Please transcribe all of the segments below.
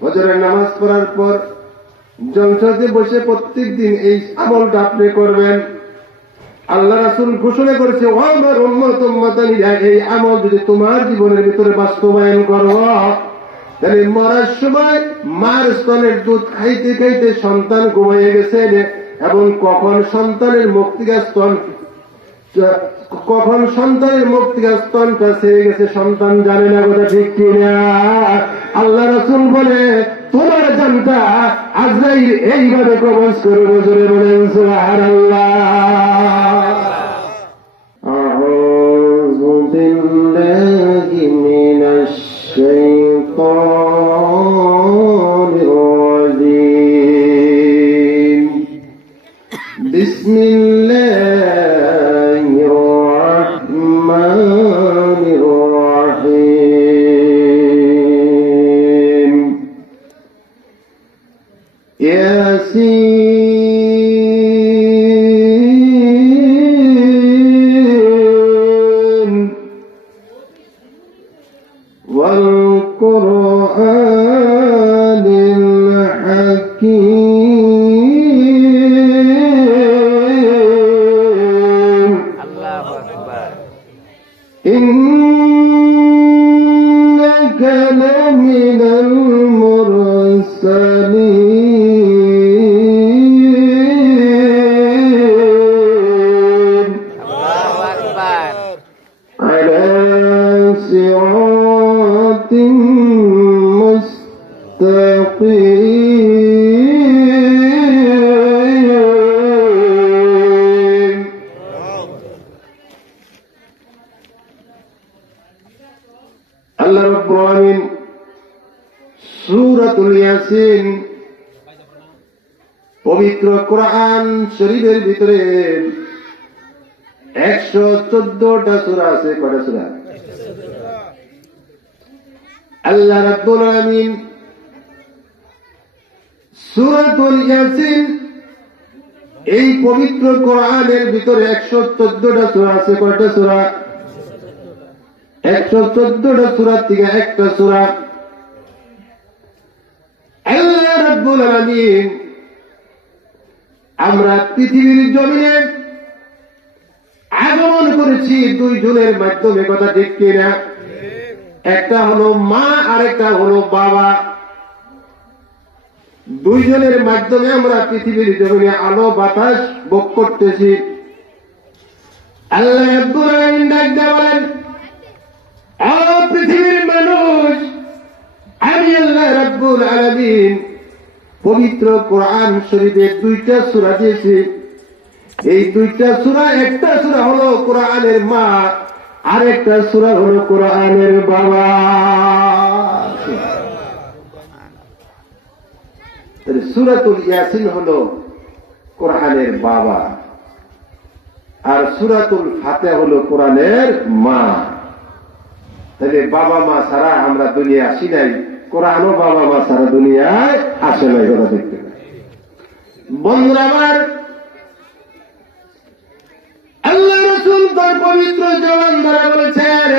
ফজরের নামাজ পড়ার পর জলসাতে বসে প্রত্যেক দিন এই আমলটা আপনি করবেন। আল্লাহ রাসূল ঘোষণা করেছে, ও আমার উম্মত উম্মতানিরা, এই আমল যদি তোমার জীবনের ভিতরে বাস্তবায়ন করো, তাহলে মরার সময় মার স্তনের দুধ খাইতে খাইতে সন্তান ঘুমিয়ে গেছে, এবং কখন সন্তানের মস্তিষ্ক স্তনটা ছেড়ে গেছে সন্তান জানে না, কথা ঠিক কিনা? আল্লাহ রাসূল বলে, তোমার জানটা আজরাইল এইভাবে কবজ করবে, জোরে বলেন সুবহানাল্লাহ। আউযু বিল্লাহি মিনাশ শাইতানির রাজীম। বিসমিল্লাহির রাহমানির রাহিম। ইয়াসিন ওয়াল কুরআনিল হাকীম। আল্লাহু আকবার। ইন্নাকা লামিনাল মুরসালিন। আল্লাহু আকবার। আলা সিরাতিম মুস্তাকিম। আল্লাহ রাব্বুল আলামিন সূরাতুল ইয়াসিন পবিত্র কোরআন শরীফের ভিতরে 114টা সূরা আছে। কয়টা সূরা? আল্লাহ রাব্বুল আলামিন সূরাতুল ইয়াসিন এই পবিত্র কোরআনের ভিতরে 114টা সূরা আছে। কয়টা সূরা? 114টা সূরা থেকে একটা সূরা আল্লাহ রাব্বুল আলামিন আমরা পৃথিবীর জমিনে আগমন করেছি দুইজনের মাধ্যমে, কথা ঠিক কিনা? একটা হলো মা আর একটা হলো বাবা। দুইজনের মাধ্যমে আমরা পৃথিবীর জমিনে আলো বাতাস ভোগ করতেছি। আল্লাহ রাব্বুল আলামিন ডাক দিয়ে বলেন, ও পৃথিবীর মানুষ, আমি আল্লাহ রাব্বুল আলামিন পবিত্র কোরআন শরীফে 2টা সূরা দিয়েছি। এই 2টা সূরা, একটা সূরা হলো কোরআনের মা, আর একটা সূরা হলো কোরআনের বাবা। সূরাতুল ইয়াসিন হলো কোরআনের বাবা, আর সূরাতুল ফাতিহা হলো কোরআনের মা। তাহলে বাবা মা ছাড়া আমরা দুনিয়া আসি নাই, কোরআনও বাবা মা ছাড়া দুনিয়ায় আসে নাই, কথা দেখতে না। বন্ধুরা আমার, আল্লাহ রাসূল তার পবিত্র জবান দ্বারা বলেছেন,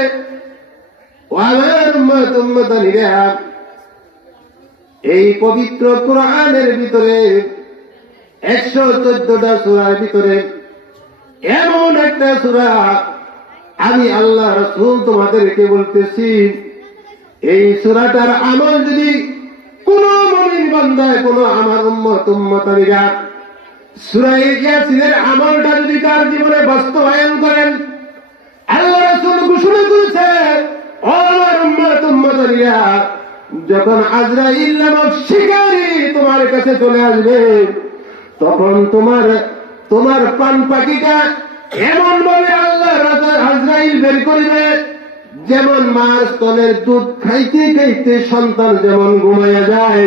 ও আমার উম্মত উম্মতানিরা, এই পবিত্র কোরআনের ভিতরে 114টা সূরার ভিতরে এমন একটা সূরা আমি আল্লাহ রাসূল তোমাদেরকে বলতেছি, এই সূরাটার আমল যদি কোন মুমিন বান্দায়, কোন আমার উম্মত উম্মতানিরা সূরা ইয়াসিনের আমলটা যদি তার জীবনে বাস্তবায়ন করেন, আল্লাহ রাসূল ঘোষণা করেছে, ও আমার উম্মত উম্মতানিরা, যখন আজরাইল নামক শিকারী তোমার কাছে চলে আসবে, তখন তোমার প্রাণ পাখিটা এমন ভাবে আল্লাহ আজরাইল বের করবে, যেমন মার স্তনের দুধ খাইতে খাইতে সন্তান যেমন ঘুমাইয়া যায়,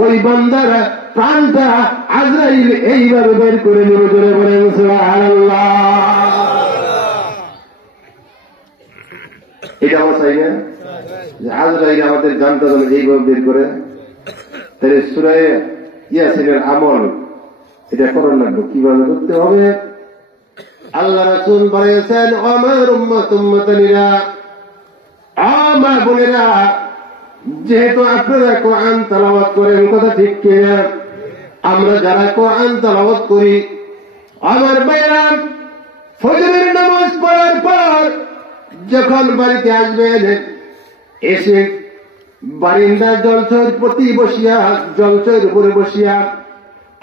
ওই বান্দার প্রাণটা আজরাইল এইভাবে বের করে নেবে। ধরে বলেন সুবহানাল্লাহ। এটা আমার চাই না যে আজরাইল আমাদের জানটা যেন এইভাবে বের করে। তাহলে সূরা ইয়াসিনের আমল এটা করার লাগবে, কিভাবে করতে হবে? আল্লাহ রাসূল বলেছেন, ও আমার উম্মত উম্মতানিরা, আমার বোনেরা, যেহেতু আপনারা কোরআন তেলাওয়াত করেন, কথা ঠিক কিনা? আমরা যারা কোরআন তেলাওয়াত করি, আমার ভাইরা ফজরের নামাজ পড়ার পর যখন বাড়িতে আসবেন, এসে বারিন্দা জলছর প্রতি বসিয়া, জলছর উপরে বসিয়া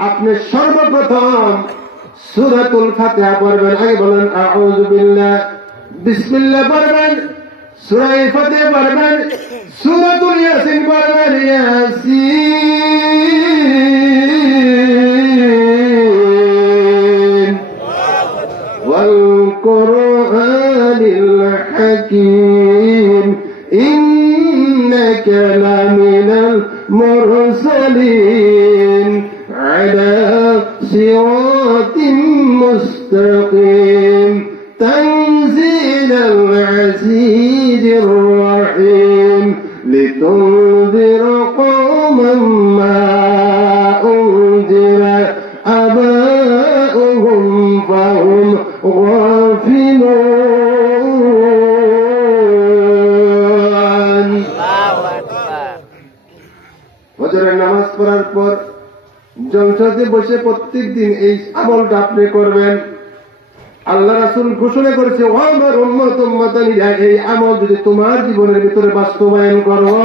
আপনি সর্বপ্রথম সূরাতুল ফাতিহা পড়বেন। আগে বলেন আউযু বিল্লাহ, বিসমিল্লাহ পড়বেন, সূরা ফাতিহা পড়বেন, সূরাতুল ইয়াসিন পড়বেন, ইয়াসিন ওয়াল কুরআনিল হাকীম ইন্নাকা লামিনাল মুরসালিন আলা সিরাতিম মুস্তাকিম তানজিলাল আজিজির রহিম লিতুনযির কওমান মা উনজিরা আবাউহুম ফাহুম গাফিলুন। ফজরের নামাজ পড়ার পর জলসাতে বসে প্রত্যেক দিন এই আমলটা আপনি করবেন। আল্লাহ রাসূল ঘোষণা করেছে, ও আমার উম্মত উম্মতানিরা, এই আমল যদি তোমার জীবনের ভিতরে বাস্তবায়ন করো,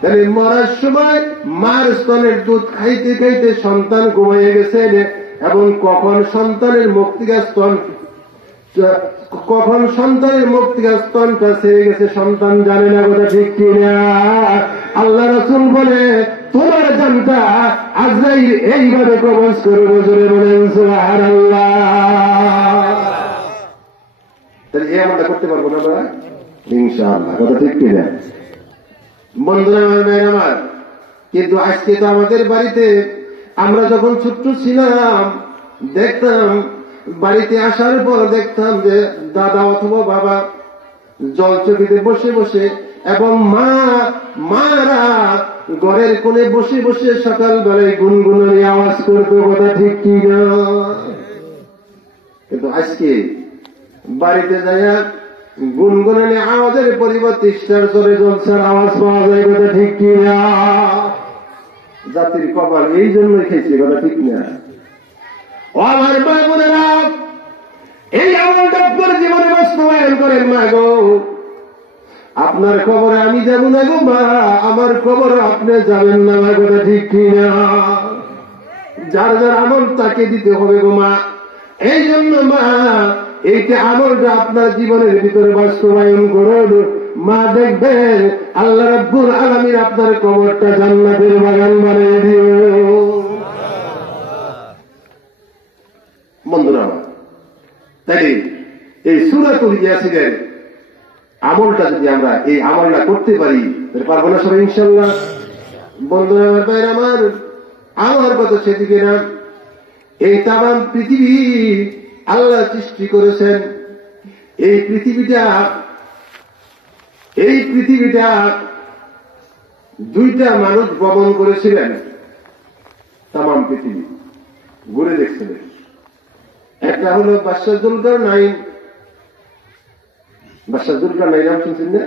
তাহলে মরার সময় মার স্তনের দুধ খাইতে খাইতে সন্তান ঘুমিয়ে গেছেন, এবং কখন সন্তানের স্তনটা ছেড়ে গেছে সন্তান জানে না, কথা ঠিক কিনা? আল্লাহ রাসূল বলে, তোমার জানটা আজরাইল এইভাবে কবজ করবে, জোরে বলেন সুবহানাল্লাহ। তাহলে এই আমলটা করতে পারবো না আমরা ইনশাআল্লাহ, কথা ঠিক কিনা? বন্ধুরা আমার, মেয়ের আমার, কিন্তু আজকে তো আমাদের বাড়িতে, আমরা যখন ছোট্ট ছিলাম দেখতাম, বাড়িতে আসার পর দেখতাম যে দাদা অথবা বাবা জলচকিতে বসে বসে এবং মারা ঘরের কোণে বসে বসে সকালবেলায় গুনগুনানি আওয়াজ করতো, কথা ঠিক কি না? কিন্তু আজকে বাড়িতে যাইয়া গুনগুনানি আওয়াজের পরিবর্তে স্টার চলে জলসার আওয়াজ পাওয়া যায়, কথা ঠিক কি না? জাতির কপাল এই জন্যই খেয়েছে, কথা ঠিক না? ও আমার মা বোনেরা, এই আমলটা আপনার জীবনে বাস্তবায়ন করেন। মা গো, আপনার খবরে আমি যাব না গো মা, আমার খবরে আপনি যাবেন না, মা, কথা ঠিক কিনা? যার যার আমল তাকে দিতে হবে গো মা। এই জন্য মা, এইটা আমলটা আপনার জীবনের ভিতরে বাস্তবায়ন করুন মা, দেখবেন আল্লাহ রাব্বুল আলামিন আপনার কবরটা জান্নাতের বাগান বানিয়ে দিও। বন্ধুরা, তাই এই সূরাতুল ইয়াসিনের আমলটা যদি আমরা এই আমলটা করতে পারি, পারবো না সবাই ইনশাআল্লাহ? বন্ধুরা আমার, ভাই আমার কথা সেদিকে না। এই তামাম পৃথিবী আল্লাহ সৃষ্টি করেছেন। এই পৃথিবীটা দুইটা মানুষ ভ্রমণ করেছিলেন, তামাম পৃথিবী ঘুরে দেখছিলেন। একটা হলো বাদশাহ জুলকারনাইন। বাদশাহ জুলকারনাইন নাম শুনছেন না?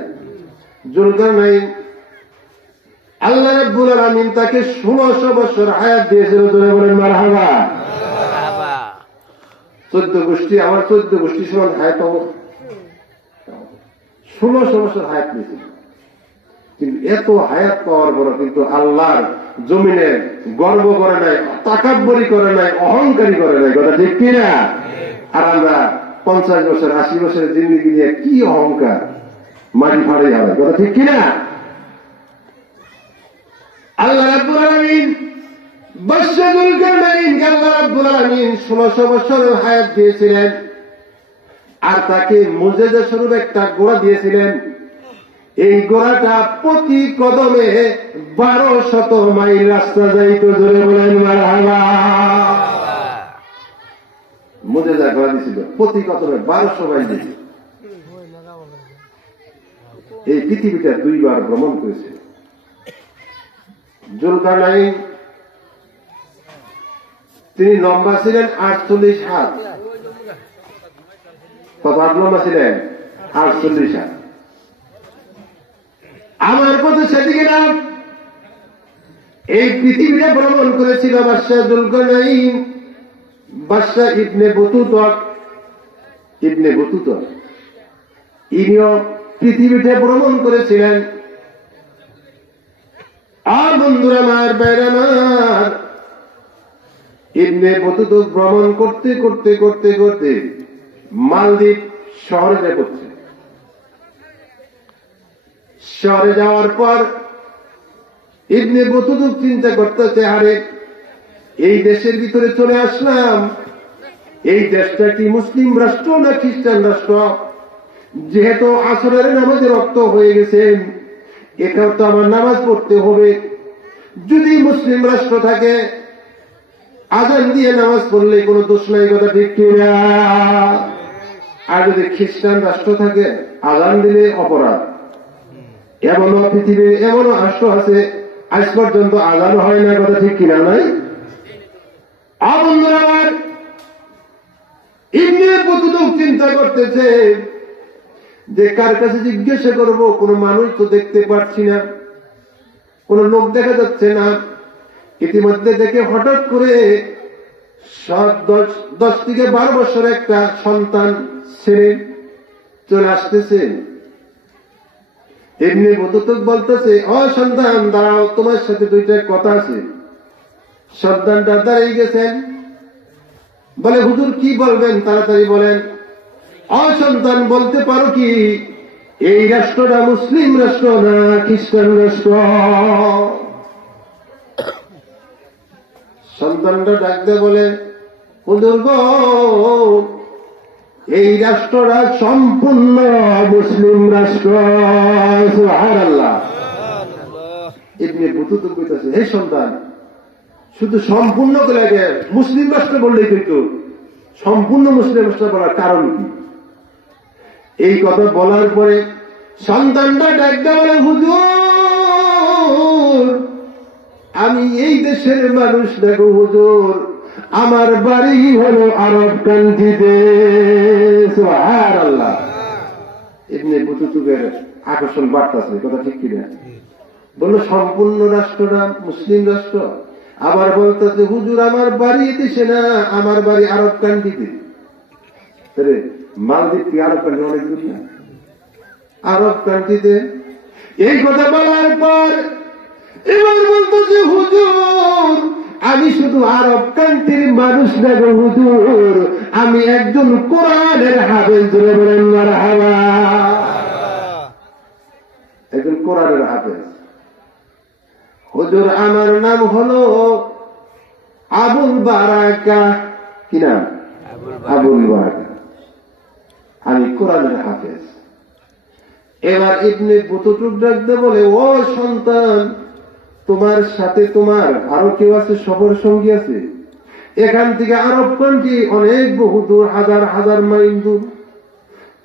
জুলকারনাইন, আল্লাহ রাব্বুল আলামিন তাকে 1600 বছর হায়াত দিয়েছিল, জোরে বলেন মারহাবা। 14 গোষ্ঠী, আমার 14 গোষ্ঠী সমান হায়াত, 1600 বছর হায়াত নিয়েছিল। কিন্তু এত হায়াত পাওয়ার পর কিন্তু আল্লাহর জমিনে গর্ব করে নাই, তাকাব্বরি করে নাই, অহংকারী করে নাই, কথা ঠিক কিনা? আর আমরা 50 বছর 80 বছরের জিন্দেগি নিয়ে কি অহংকার, মাটি ফাড়ে যাবে, কথা ঠিক কিনা? আল্লাহ রাব্বুল আলামিন বাদশাহ জুলকারনাইনকে আল্লাহ রাব্বুল আলামিন 1600 বছর হায়াত দিয়েছিলেন, আর তাকে মুজিজা স্বরূপ একটা ঘোড়া দিয়েছিলেন। এই ঘোড়াটা প্রতি কদমে 1200 মাইল রাস্তা যাইত, জোরে বলেন মারহাবা। মুজিজা ঘোড়া দিয়েছিল, প্রতি কদমে 1200 মাইল দিয়েছিল। এই পৃথিবীটা 2 বার ভ্রমণ করেছিল জুলকারনাইন। তিনি লম্বা ছিলেন 48 হাত। কত হাত লম্বা ছিলেন? 48 হাত। আমার কথা সেদিকে না, এই পৃথিবীটা ভ্রমণ করেছিল বাদশাহ যুলকারনাইন, বাদশাহ ইবনে বতুতা। ইনিও পৃথিবীতে ভ্রমণ করেছিলেন। আর বন্ধুরা আমার, বাইরে আমার, ইবনে বতুতা ভ্রমণ করতে করতে করতে করতে মালদ্বীপ শহরে পড়ছে। শহরে যাওয়ার পর ইবনে বতুতা চিন্তা করতেছে, আরে এই দেশের ভিতরে চলে আসলাম, এই দেশটা কি মুসলিম রাষ্ট্র না খ্রিস্টান রাষ্ট্র? যেহেতু আসরের নামাজে রক্ত হয়ে গেছে, এটাও তো আমার নামাজ পড়তে হবে। যদি মুসলিম রাষ্ট্র থাকে, আজান দিয়ে নামাজ পড়লে কোনো দোষ নাই, কথা ঠিক কিনা? আর যদি খ্রিস্টান রাষ্ট্র থাকে, আজান দিলে অপরাধ। এমনও পৃথিবীর এমনও রাষ্ট্র আছে আজ পর্যন্ত আজান হয় না, কথা ঠিক কিনা? নাই। বন্ধুরা আমার, ইবনে বতুতা চিন্তা করতেছে যে কার কাছে জিজ্ঞাসা করব, কোন মানুষ তো দেখতে পাচ্ছি না, কোন লোক দেখা যাচ্ছে না। ইতিমধ্যে দেখে হঠাৎ করে 10 থেকে 12 বছরের একটা সন্তান ছেলে চলে আসতেছে। ইবনে বতুতা বলতেছে, ও সন্তান দাঁড়াও, তোমার সাথে দুইটা কথা আছে। সন্তানটা দাঁড়িয়ে গেছেন, বলে হুজুর কি বলবেন, তাড়াতাড়ি বলেন। সন্তান বলতে পারো কি এই রাষ্ট্রটা মুসলিম রাষ্ট্র না খ্রিস্টান রাষ্ট্র? সন্তানটা ডাকতে বলে, হুজুর গো, এই রাষ্ট্রটা সম্পূর্ণ মুসলিম রাষ্ট্র। সুবহানাল্লাহ। ইবনে বতুতা কইতাছে, হে সন্তান, শুধু সম্পূর্ণ করে আগে মুসলিম রাষ্ট্র বললেই কিন্তু সম্পূর্ণ মুসলিম রাষ্ট্র বলার কারণ কি? এই কথা বলার পরে সন্তানটা ডাকতে বলে, হুজুর আমি এই দেশের মানুষ দেখো হুজুর, আমার বাড়ি হলো আরব কান্ট্রিতে। সুবহানাল্লাহ। ইবনে বতুতার আকর্ষণ বাড়তেছে, কথা ঠিক কিনা? বললো সম্পূর্ণ রাষ্ট্রটা মুসলিম রাষ্ট্র, আবার বলতেছে হুজুর আমার বাড়ি দেশে না, আমার বাড়ি আরব কান্ট্রিতে। মালদ্বীপ কি আরব কান্ট্রি অনেক দূর না? আরব কান্ট্রিতে। এই কথা বলার পর এবার বলতেছে, হুজুর আমি শুধু আরব কান্ট্রির মানুষ না গো হুজুর, আমি একজন কোরআনের হাফেজ। ধরে বলেন মারহাবা। একজন কোরআনের হাফেজ। হুজুর আমার নাম হলো আবুল বারাকা। কি নাম? আবুল বারাকা। আমি কোরআনের হাফেজ। এবার ইবনে বতুতা ডাকতে বলে, ও সন্তান, তোমার সাথে তোমার আরো কেউ আছে, সফর সঙ্গী আছে? এখান থেকে আরব কান্ট্রি অনেক বহু দূর, হাজার হাজার মাইল দূর।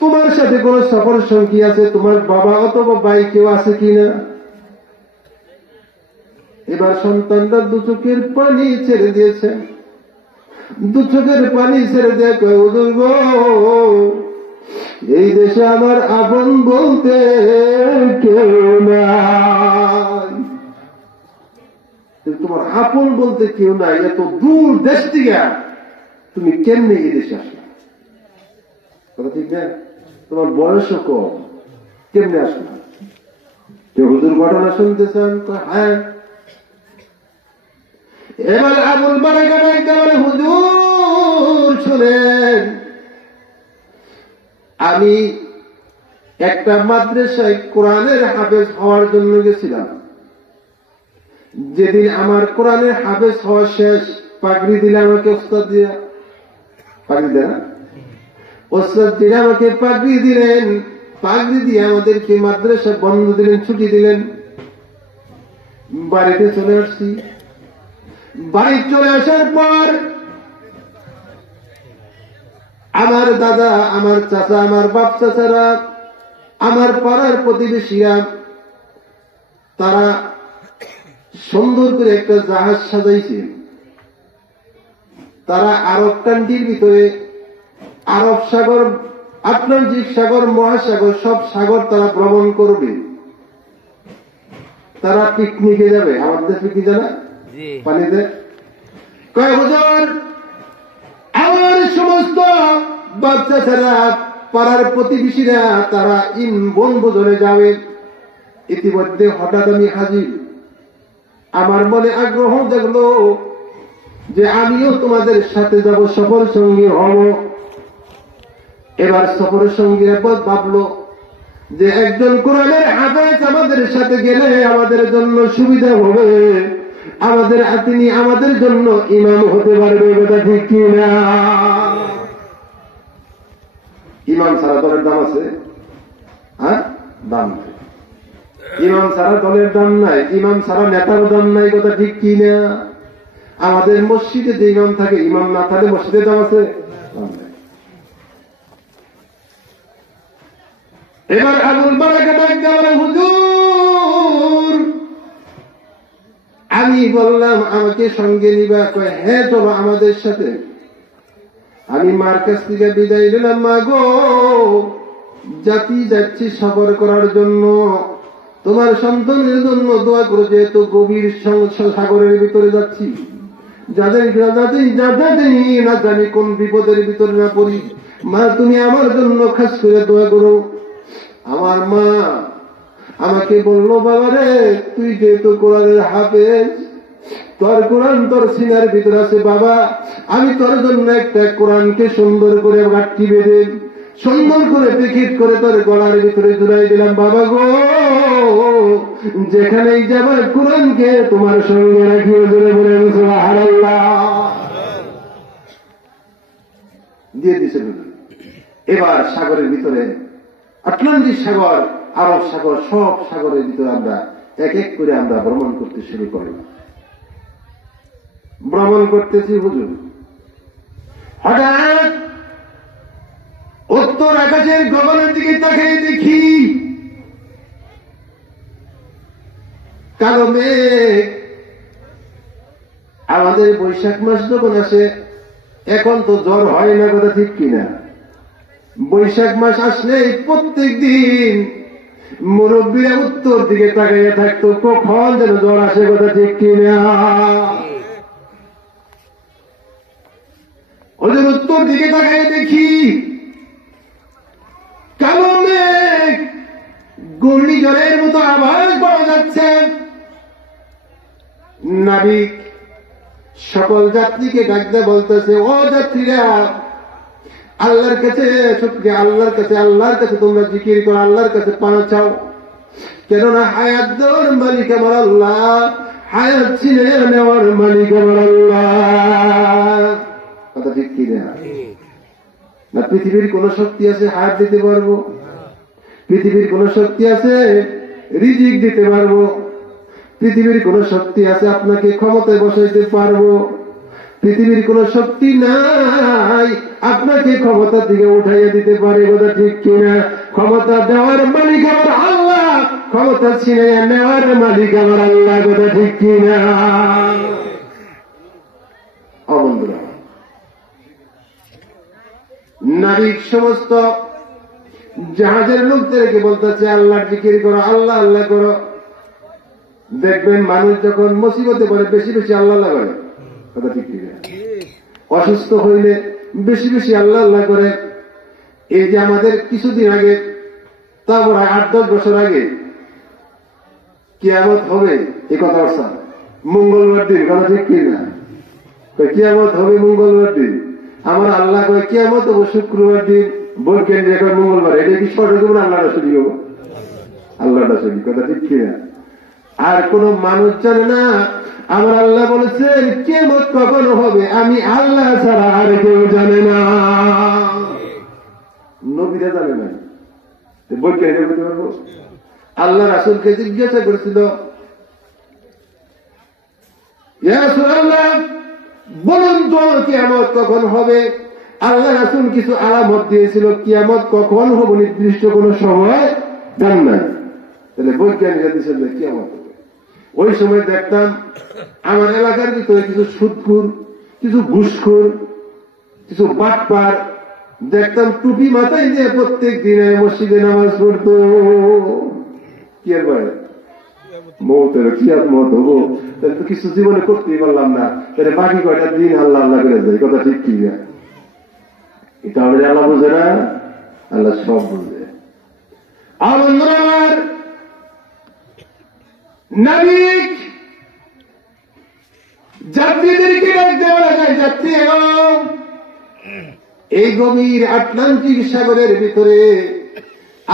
তোমার সাথে কোন সফর সঙ্গী আছে? তোমার বাবা অথবা ভাই কেউ আছে কিনা? এবার সন্তানরা দু চোখের পানি ছেড়ে দিয়েছে। দু চোখের পানি ছেড়ে দিয়ে কয়, হুজুর গো, এই দেশে আমার আপন বলতে কেউ নাই। তোমার আপন বলতে কেউ নাই, এত দূর দেশ থেকে তুমি কেমনে এই দেশে আসলা? কথা ঠিক না? তোমার বয়সও কম, কেমনে আসলা? কেউ হুজুর ঘটনা শুনতে চান? হ্যাঁ। এবার আবুল বারাকা ডাকতে বলে, হুজুর শুনেন, আমি একটা মাদ্রাসায় কোরআনের হাফেজ হওয়ার জন্য গেছিলাম। যেদিন আমার কোরআনের হাফেজ হওয়া শেষ, পাগড়ি দিলে আমাকে ওস্তাদ দিয়া, পাগড়ি দেয় না, ওস্তাদ দিলে আমাকে পাগড়ি দিলেন। পাগড়ি দিয়ে আমাদেরকে মাদ্রাসা বন্ধ দিলেন, ছুটি দিলেন। বাড়িতে চলে আসছি। বাড়ি চলে আসার পর আমার দাদা, আমার চাচা, আমার বাপ চাচারা, আমার পাড়ার প্রতিবেশীরা, তারা সুন্দর করে একটা জাহাজ সাজাইছে। তারা আরব কান্ট্রির ভিতরে আরব সাগর, আটলান্টিক সাগর, মহাসাগর, সব সাগর তারা ভ্রমণ করবে। তারা পিকনিকে যাবে। আমাদের পিকনিক জানা পানিতে কয় হুজুর আমার সমস্ত বাচ্চা ছেলেরা পাড়ার প্রতিবেশীরা তারা বনভোজনে যাবে। ইতিমধ্যে হঠাৎ আমি হাজির। আমার মনে আগ্রহ জাগলো যে আমিও তোমাদের সাথে যাব, সফর সঙ্গী হব। এবার সফর সঙ্গীরা ভাবলো যে একজন কোরআনের হাফেজ আমাদের সাথে গেলে আমাদের জন্য সুবিধা হবে, তিনি আমাদের জন্য ইমাম হতে পারবে। এটা ঠিক কিনা? ইমাম ছাড়া দলের দাম আছে? হ্যাঁ, দাম নাই। ইমাম ছাড়া দলের দাম নাই, ইমাম ছাড়া নেতার দাম নাই। কথা ঠিক কিনা? আমাদের মসজিদে যে ইমাম থাকে, ইমাম না থাকলে মসজিদের দাম আছে? দাম নাই। এবার আবুল বারাকা ডাক দেওয়া, হুজুর আমি বললাম আমাকে সঙ্গে নিবা? কয় হ্যাঁ চলো আমাদের সাথে। আমি মার কাছ থেকে বিদায় নিলাম, মা গো জাতি যাচ্ছি সফর করার জন্য, তোমার সন্তানের জন্য দোয়া করো, যেহেতু গভীর সাগরের ভিতরে যাচ্ছি, না জানি কোন বিপদের ভিতরে না পড়ি, মা তুমি আমার জন্য খাস করে দোয়া করো। আমার মা আমাকে বললো, বাবা রে তুই যেহেতু কোরআনের হাফেজ, তোর কোরআন তোর সিনার ভিতরে আছে, বাবা আমি তোর জন্য একটা কোরআনকে সুন্দর করে গাঁটটি বেঁধে সুন্দর করে প্যাকেট করে তোর গলার ভিতরে জুড়াই দিলাম। বাবা গো যেখানেই যাবার কোরআনকে তোমার সঙ্গে রাখিয়ে জুড়ে বলে সুবহানাল্লাহ দিয়ে দিছে। এবার সাগরের ভিতরে আটলান্টিক সাগর, আরব সাগর, সব সাগরের ভিতরে আমরা এক এক করে আমরা ভ্রমণ করতে শুরু করলাম। ভ্রমণ করতেছি হুজুর, হঠাৎ উত্তর আকাশের গগনের দিকে তাকিয়ে দেখি কালো মেঘ। আমাদের বৈশাখ মাস যখন আসে, এখন তো জ্বর হয় না, কথা ঠিক কিনা? বৈশাখ মাস আসলে প্রত্যেক দিন মুরব্বীরা উত্তর দিকে তাকাইয়া থাকতো কখন যেন জ্বর আসে, কথা ঠিক কিনা? ওদের উত্তর দিকে তাকাইয়া দেখি কালো মেঘ, ঘূর্ণিঝড়ের মতো আওয়াজ পাওয়া যাচ্ছে। নাবিক সকল যাত্রীকে ডাকতে বলতেছে, ও যাত্রীরা আল্লাহর কাছে শুকরিয়া, আল্লাহর কাছে তোমরা জিকির করো, আল্লাহর কাছে পানা চাও, কেননা হায়াত দেওয়ার মালিক আমার আল্লাহ, হায়াত ছিনে নেওয়ার মালিক আমার আল্লাহ। কথা ঠিক কি না? পৃথিবীর কোন শক্তি আছে হায়াত দিতে পারবো? পৃথিবীর কোন শক্তি আছে রিজিক দিতে পারবো? পৃথিবীর কোন শক্তি আছে আপনাকে ক্ষমতায় বসাইতে পারবো? পৃথিবীর কোন শক্তি নাই আপনাকে ক্ষমতা থেকে উঠাইয়া দিতে পারে, কথা ঠিক কিনা? ক্ষমতা দেওয়ার মালিক আমার আল্লাহ, ক্ষমতা ছিনে নেওয়ার মালিক আমার আল্লাহ, কথা ঠিক কিনা? বন্ধুরা, নাবিক সমস্ত জাহাজের লোকদেরকে বলতেছে আল্লাহর জিকির করো, আল্লাহ আল্লাহ করো। দেখবেন মানুষ যখন মুসিবতে পড়ে বেশি বেশি আল্লাহ আল্লাহ করে, কথা ঠিক কিনা? অসুস্থ হইলে বেশি বেশি আল্লাহ আল্লাহ করে। এই যে আমাদের কিছুদিন আগে, তারপর 8-10 বছর আগে কিয়ামত হবে, এই কথা বলছেন মঙ্গলবার দিন, কথা ঠিক কিনা? কিয়ামত হবে মঙ্গলবার দিন। আমার আল্লাহ কয় কিয়ামত হবে শুক্রবার দিন, বৈজ্ঞানিক এখন মঙ্গলবার। এটা কি সঠিক হবে? আল্লাহটা সঠিক হবো, আল্লাহটা সঠিক, কথা ঠিক কিনা? আর কোন মানুষ জানে না। আমার আল্লাহ বলেছেন কিয়ামত কখন হবে আমি আল্লাহ ছাড়া আর কেউ জানে না, নবীরা জানে না, বৈজ্ঞানিক বলতে পারবো? আল্লাহ রাসূলকে জিজ্ঞাসা করেছিল, ইয়া রাসূলুল্লাহ বলুন তো কিয়ামত কখন হবে? আল্লাহ রাসূল কিছু আলামত দিয়েছিল, কিয়ামত কখন হবে নির্দিষ্ট কোন সময় জান না। তাহলে বৈজ্ঞানিকরা দিয়েছিল কিয়ামত হবে। ওই সময় দেখতাম আমার এলাকার ভিতরে কিছু সুদখোর, কিছু ঘুষখোর, কিছু বাটপার দেখতাম টুপি মাথায় দিয়ে প্রত্যেক দিনে মসজিদে নামাজ পড়তো। কি আর বলে মৌতের কিয়ামত হবো, তাহলে তো কিছু জীবনে করতেই পারলাম না, তাহলে বাকি কয়টা দিন আল্লাহ আল্লাহ করে যায়, কথা ঠিক কি না? এটা আমাদের আল্লাহ বোঝে না, আল্লাহ সব বোঝে। আমার নাবিক যাত্রীদেরকে ডাকতে বলা যায়, যাত্রী এই গভীর আটলান্টিক সাগরের ভিতরে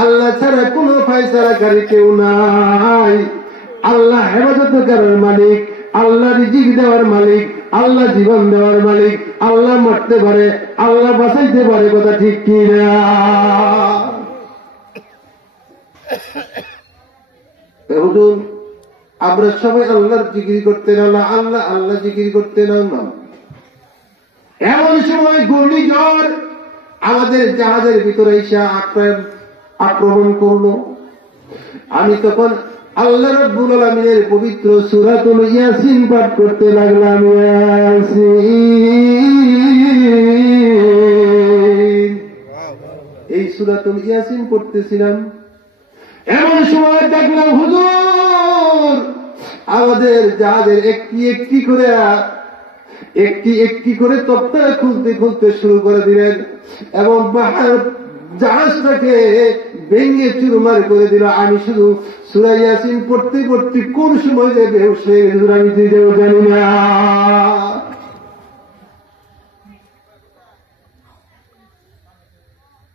আল্লাহ ছাড়া কোন ফায়সালাকারী কেউ নাই। আল্লাহ হেফাজত করার মালিক, আল্লাহ রিজিক দেওয়ার মালিক, আল্লাহ জীবন দেওয়ার মালিক, আল্লাহ মরতে পারে, আল্লাহ বাঁচাইতে পারে, কথা ঠিক কি না? হুজুর আমরা সবাই আল্লাহর জিকির করতে না, আল্লাহ আল্লাহ জিকির করতে না। এমন সময় ঘূর্ণিঝড় আমাদের জাহাজের ভিতরে এসে আক্রমণ করলো। আমি তখন আল্লাহ রাব্বুল আলামিনের পবিত্র সূরাতুল ইয়াসিন পাঠ করতে লাগলাম। এই সূরাতুল ইয়াসিন পড়তেছিলাম, এমন সময় দেখলাম হুজুর আমাদের জাহাজের একটি একটি করে তক্তা খুলতে খুলতে শুরু করে দিলেন এবং জাহাজটাকে ভেঙে চুরমার করে দিল। আমি শুধু সূরা ইয়াসিন পড়তে পড়তে কোন সময় যে বেহুশ হয়ে গেল আমি নিজেও জানি না।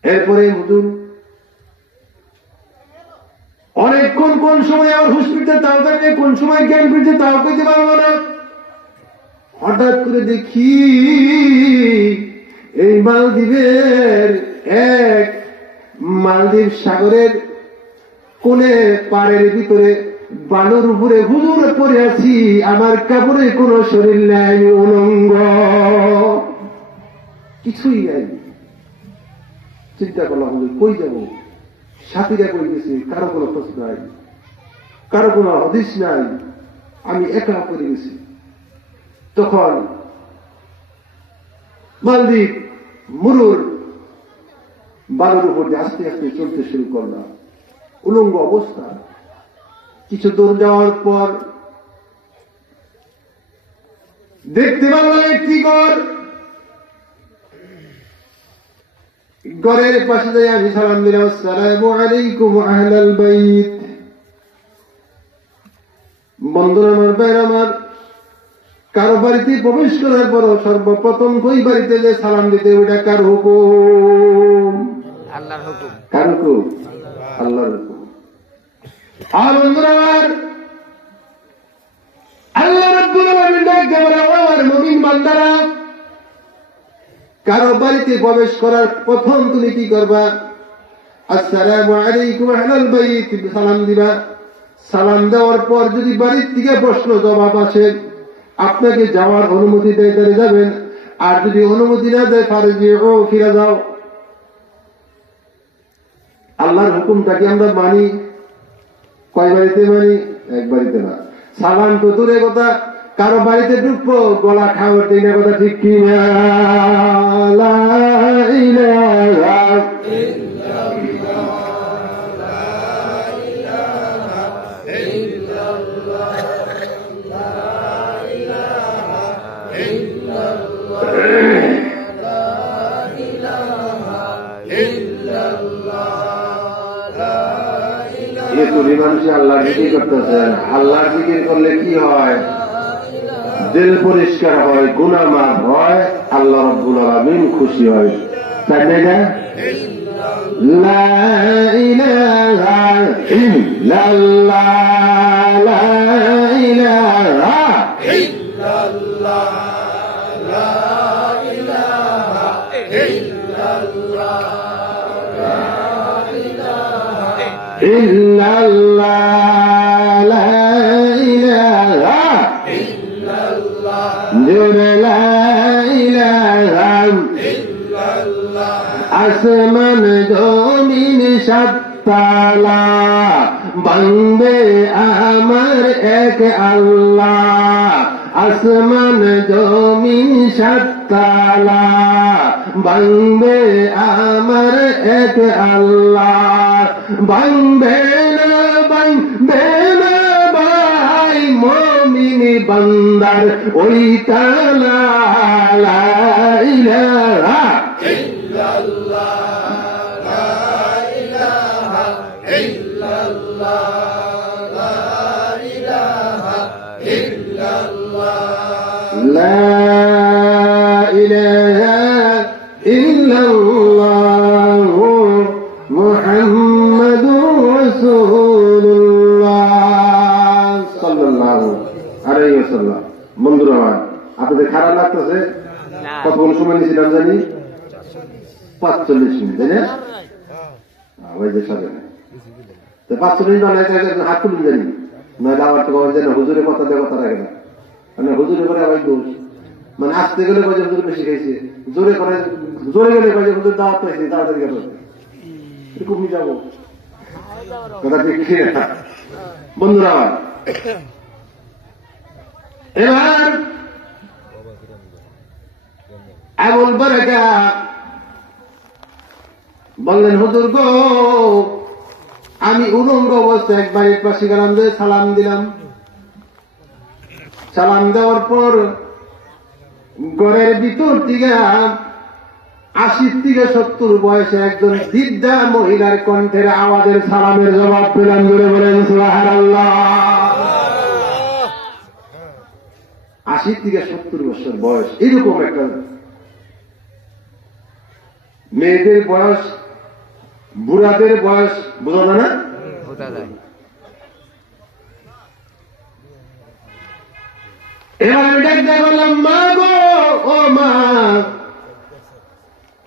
এরপরে হুজুর অনেকক্ষণ কোন সময় আমার হুশ ফিরতে তাও থাকে, কোন সময় জ্ঞান ফিরতে তাও কইতে পারবো না। হঠাৎ করে দেখি এই মালদ্বীপ সাগরের কোনে পাড়ের ভিতরে বালুর উপরে হুজুর পড়ে আছি, আমার কাপড়ে কোন শরীর নাই, উলঙ্গ, কিছুই নাই। চিন্তা করলাম হুজুর কই যাবো, সাথীরা কই গেছে, কারো কোনো খোঁজ নাই, কারো কোনো হদিস নাই, আমি একা পড়ে গেছি। তখন মালদ্বীপ মুরুর বালুর উপর দিয়ে আস্তে আস্তে চলতে শুরু করলাম, উলঙ্গ অবস্থা। কিছু দূর যাওয়ার পর দেখতে পারলাম একটি ঘরের পাশে যাই আমি সালাম দিলাম, আসসালামু আলাইকুম আহলাল বাইত। বন্ধুরা আমার, ভাইরা আমার, কারো বাড়িতে প্রবেশ করার পর সর্বপ্রথম ওই বাড়িতে যে সালাম দিতে, ওইটা কার হুকুম? আল্লাহর হুকুম। কার হুকুম? আল্লাহর হুকুম। আর বন্ধুরা আমার, আল্লাহ রাব্বুল আলামিন ডাকে বলে, আমার মুমিন বান্দারা, কারো বাড়িতে প্রবেশ করার প্রথম তুমি কি করবা? আসসালামু আলাইকুম আহলাল বাইত, সালাম দিবা। সালাম দেওয়ার পর যদি বাড়ির থেকে প্রশ্ন জবাব আসে, আপনাকে যাওয়ার অনুমতি দেয় তাহলে যাবেন, আর যদি অনুমতি না দেয় ফারজিউ, ফিরে যাও। আল্লাহর হুকুমটাকে আমরা মানি, কয় বাড়িতে মানি? এক বাড়িতে না। সালাম তো দূরে কথা, কারো বাড়িতে ঢুকবো গলা খাওয়াতে না, কথা ঠিক কি না? লা ইলাহা ইল্লাল্লাহ, লা ইলাহা ইল্লাল্লাহ, লা ইলাহা ইল্লাল্লাহ, লা ইলাহা ইল্লাল্লাহ, লা ইলাহা। এই তুমি মানুষ আল্লাহর জিকির করতেছেন। আল্লাহর জিকির করলে কি হয়? দিল পরিষ্কার হয়, গুনাহ মাফ হয়, আল্লাহ রাব্বুল আলামিন খুশি হয়, তাই না? লা ইলাহা ইল্লাল্লাহ, লা ইলাহা ইল্লাল্লাহ, লা ইলাহা ইল্লাল্লাহ, লা ইলাহা ইল্লাল্লাহ, লা ইলাহা আসমান জমিন সাততালা বাংবে আমার এক আল্লাহ, আসমান জমিন সাততালা বাংবে আমার এক আল্লাহ, বাংবে না বাংবে না মুমিনি বান্দার ওই তালা লা ইলাহা ইল্লাল্লাহ লা ইলাহা ইল্লাল্লাহ লা ইলাহা ইল্লাল্লাহ লা ইলাহা ইল্লাল্লাহ মুহাম্মাদুর রাসূলুল্লাহ সাল্লাল্লাহু আলাইহি ওয়াসাল্লাম। বন্ধুরা আপনাদের খারাপ লাগতেছে? কতক্ষণ সময় নিয়েছিলাম জানি? 45 মিনিট, তাই না? ওই যে সাথে তো 45 মিনিট হাত তুলুন জানি, নয় আবার তো জানি হুজুরের কথা দিয়ে কথা রাখে না, মানে হুজুরের করে আবার দোষ, মানে আসতে গেলে কয়ে হুজুর বেশি খাইছে, জোরে করে জোরে গেলে কয়ে হুজুর দাওয়াত পাইছে, তাড়াতাড়ি গেল এরকম যাবো কথা ঠিক না? বন্ধুরা এবার আবুল বারাকা বললেন, হুজুর গো আমি উলঙ্গ অবস্থায় এক বাড়ির পাশে গেলাম, যে সালাম দিলাম। সালাম দেওয়ার পর ঘরের ভিতর থেকে 80 থেকে 70 বয়সে একজন বৃদ্ধা মহিলার কণ্ঠের আওয়াজের সালামের জবাব পেলাম। ধরে বলেন সুবহানাল্লাহ। 80 থেকে 70 বছর বয়স, এরকম একটা মেয়েদের বয়স, বুড়াদের বয়স বোঝা যায় না? এবার আমি ডাকতে বললাম, মা গো, ও মা,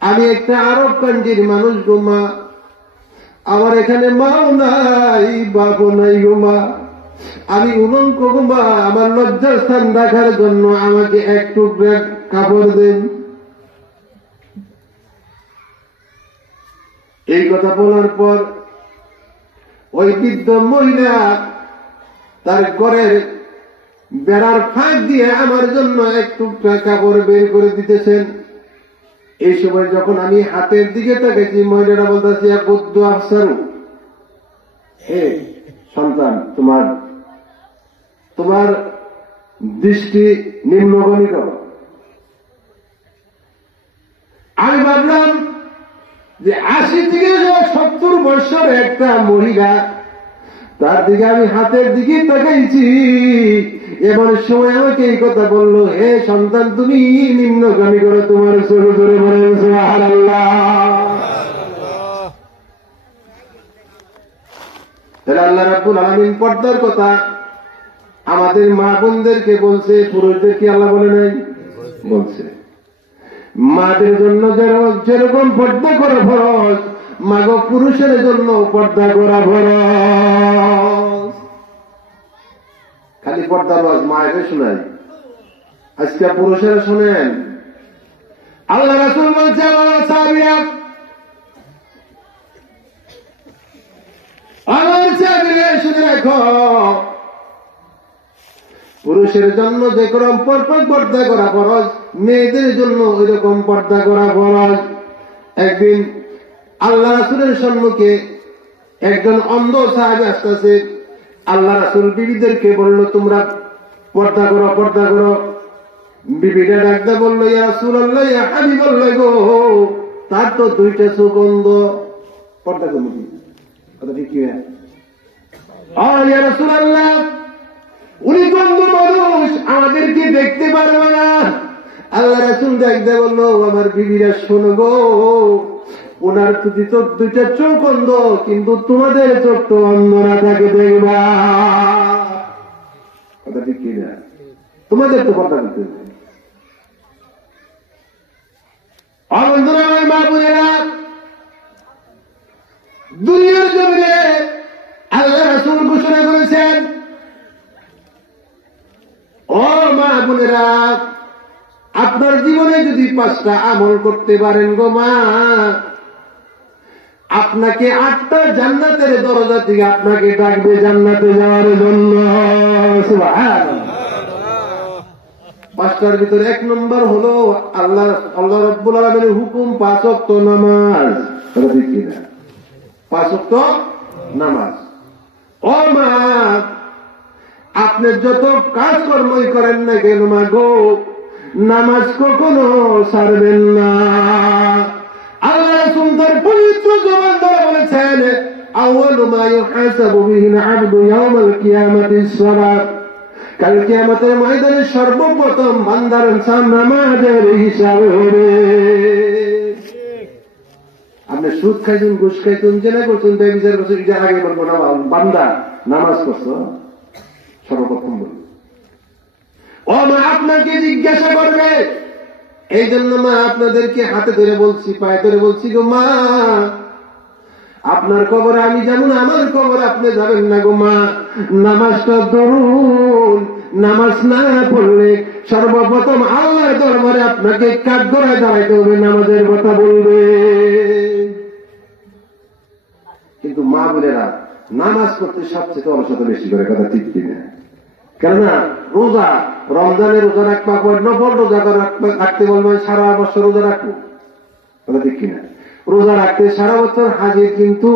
আমি একটা আরব কান্ট্রির মানুষ গো মা, আমার এখানে মাও নাই বাবু নাই গো মা, আমি উলঙ্গ গো মা, আমার লজ্জাস্থান রাখার জন্য আমাকে এক টুকরা কাপড় দেন। এই কথা বলার পর ওই বৃদ্ধ মহিলা তার ঘরের বেড়ার ফাঁক দিয়ে আমার জন্য এক টুকরা কাপড় বের করে দিতেছেন। এই সময় যখন আমি হাতের দিকে তাকাইছি, মহিলারা বলতেছে, বুদ্ধ আফসারু, হে সন্তান, তোমার দৃষ্টি নিম্নগামী করো। আমি ভাবলাম যে 80 থেকে 70 বছর একটা মহিলা, তার দিকে আমি হাতের দিকে তাকাইছি, এমন সময় আমাকে এই কথা বললো, হে সন্তান তুমি নিম্নগামী করো, তোমার চোখে ধরে বলেন সুবহানাল্লাহ। তাহলে আল্লাহ রাব্বুল আলামিন পর্দার কথা আমাদের মা বোনদেরকে বলছে, পুরুষদেরকে আল্লাহ বলে নাই? বলছে। মাদের জন্য যেরকম পর্দা করা ফরজ, মাগ পুরুষের জন্য পর্দা করা ফরজ। খালি পর্দার ওয়াজ মায়ের শোনায়, আজকে পুরুষেরা শোনেন। আল্লাহ রাসূল বলছে, আমার সাহাবীরা, শুনে রাখো, পুরুষের জন্য যে রকম পর্দা করা ফরজ, মেয়েদের জন্য ওই রকম পর্দা করা ফরজ। একদিন আল্লাহ রাসূলের সম্মুখে একজন অন্ধ সাহাবী আসতেছে। আল্লাহ রাসূল বিবিদেরকে বলল, তোমরা পর্দা করো, পর্দা করো। বিবিটা ডাকতে বলল, ইয়া রাসূলুল্লাহ, ইয়া হাবিবাল্লাহ গো, তার তো 2টা চোখ অন্ধ, পর্দা করবো কি? কথা ঠিক কি? ইয়া রাসূলুল্লাহ, উনি অন্ধ মানুষ, আমাদেরকে দেখতে পারবে না। আল্লাহ রাসূল ডাকতে বলল, আমার বিবিরা শোনো গো, ওনার যদি চোখ 2টা চোখ অন্ধ, কিন্তু তোমাদের চোখ তো অন্ধ না থাকে, দেখবা। কথা ঠিক কি না? তোমাদের তো পর্দা করতে হবে। বন্ধুরা, আমার মা বোনেরা, দুনিয়ার জমিনে আল্লাহ রাসূল ঘোষণা করেছেন, ও মা বোনেরা, আপনার জীবনে যদি 5টা আমল করতে পারেন গো মা, আপনাকে 8টা জান্নাতের দরজা থেকে আপনাকে ডাকবে জান্নাতে যাওয়ার জন্য। সুবহানাল্লাহ। 5টার ভিতরে 1 নম্বর হলো আল্লাহ রাব্বুল আলামিনের হুকুম, 5 ওয়াক্ত নামাজ। কথা ঠিক কি না? 5 ওয়াক্ত নামাজ। ও মা, আপনি যত কাজকর্মই করেন না কেন মা গো, নামাজ কখনো ছাড়বেন না। আল্লাহ রাসূল তার পবিত্র জবান দ্বারা বলেছেন, আউয়ালু মা ইউহাসাবু বিহিল আবদু ইয়াউমাল কিয়ামাতিস সালাত। কাল কিয়ামতের ময়দানে সর্বপ্রথম বান্দার নামাজের হিসাবে হবে। আপনি সুদ খাইছেন, ঘুষ খাইছেন, জেনা করছেন, বিচার করছেন, এটা আগে বলবো না। বান্দা নামাজ করছো সর্বপ্রথম বলবো। ও মা আপনাকে জিজ্ঞাসা করবে, এই জন্য মা আপনাদেরকে হাতে ধরে বলছি, পায়ে ধরে বলছি গো মা, আপনার কবরে আমি যেমন আমার কবরে আপনি যাবেন না গো মা। নামাজটা ধরুন, নামাজ না পড়লে সর্বপ্রথম আল্লাহর দরবারে আপনাকে কাঠগড়ায় দাঁড়াইতে হবে, নামাজের কথা বলবে। কিন্তু মা বোনেরা নামাজ পড়তে সবচেয়ে অলসতা বেশি করে, কথা ঠিক কিনা? কেননা রোজা, রমজানের রোজা রাখবা, নফল রোজা রাখতে বলবো, সারা বছর রোজা রাখবো, কথা ঠিক কিনা? রোজা রাখতে সারা বছর হাজির, কিন্তু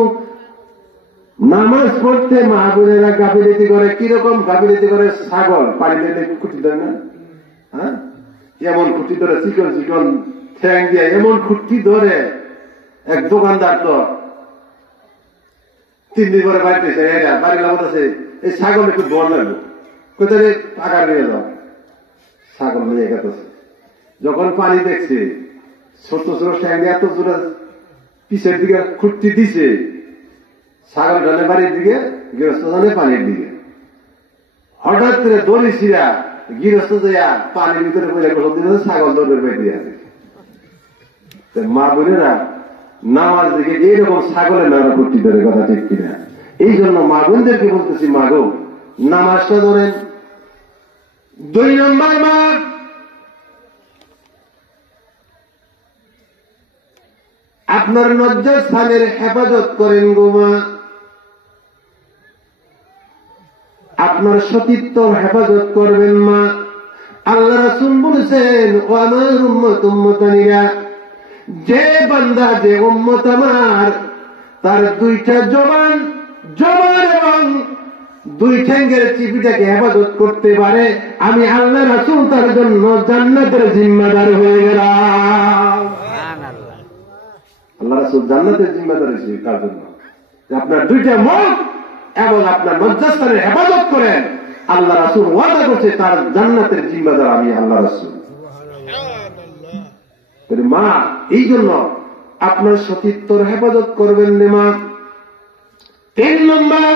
নামাজ পড়তে মা বোনেরা গাফিলতি করে। কিরকম গাফিলতি করে? ছাগল পানিতে খুঁটি ধরে না, হ্যাঁ, এমন খুঁটি ধরে, চিকন চিকন ঠ্যাং দিয়ে এমন খুঁটি ধরে। এক দোকানদার তো 3 দিন পরে বাড়িতে বাড়ি লাগাচ্ছে, এই ছাগল একটু দৌড় লাগলো, কোথায় আকার নিয়ে যাও, ছাগল নিয়ে গেছে। যখন পানি দেখছে, ছোট ছোট ঠ্যাং দিয়ে এত জোরে পিছের দিকে খুঁটি দিছে, ছাগল ঢালে বাড়ির দিকে, গৃহস্থ জানে পানির দিকে। হঠাৎ করে দড়ি ছিঁড়া গৃহস্থ দেয়া পানির ভিতরে পড়ে গেল, ছাগল দৌড়ের বাইরে দিয়ে আছে। মা বোনেরা নামাজ দিকে এইরকম ছাগলের নানা খুঁটি ধরে, কথা ঠিক কিনা? এই জন্য মা বোনদেরকে বলতেছি, মা গো নামাজটা ধরেন। 2 নম্বর মা, আপনার লজ্জা স্থানের হেফাজত করেন গো মা, আপনার সতীত্ব হেফাজত করবেন মা। আল্লাহ রাসূল বলেছেন, ও আমার উম্মত উম্মতানিরা, যে বান্দা, যে উম্মত আমার, তার 2টা জবান এবং 2 ঠ্যাঙ্গের চিপিটাকে হেফাজত করতে পারে, আমি আল্লাহ রাসূল তার জন্য জান্নাতের জিম্মাদার হয়ে গেলাম। আল্লাহ রাসূল জান্নাতের জিম্মাদার হয়েছে তার জন্য, আপনার 2টা মুখ এবং আপনার লজ্জাস্থানের হেফাজত করেন। আল্লাহ রাসূল ওয়াদা করছে তার জান্নাতের জিম্মাদার আমি আল্লাহ রাসূল। মা এই জন্য আপনার সতীত্বর হেফাজত করবেন রে মা। 3 নম্বর,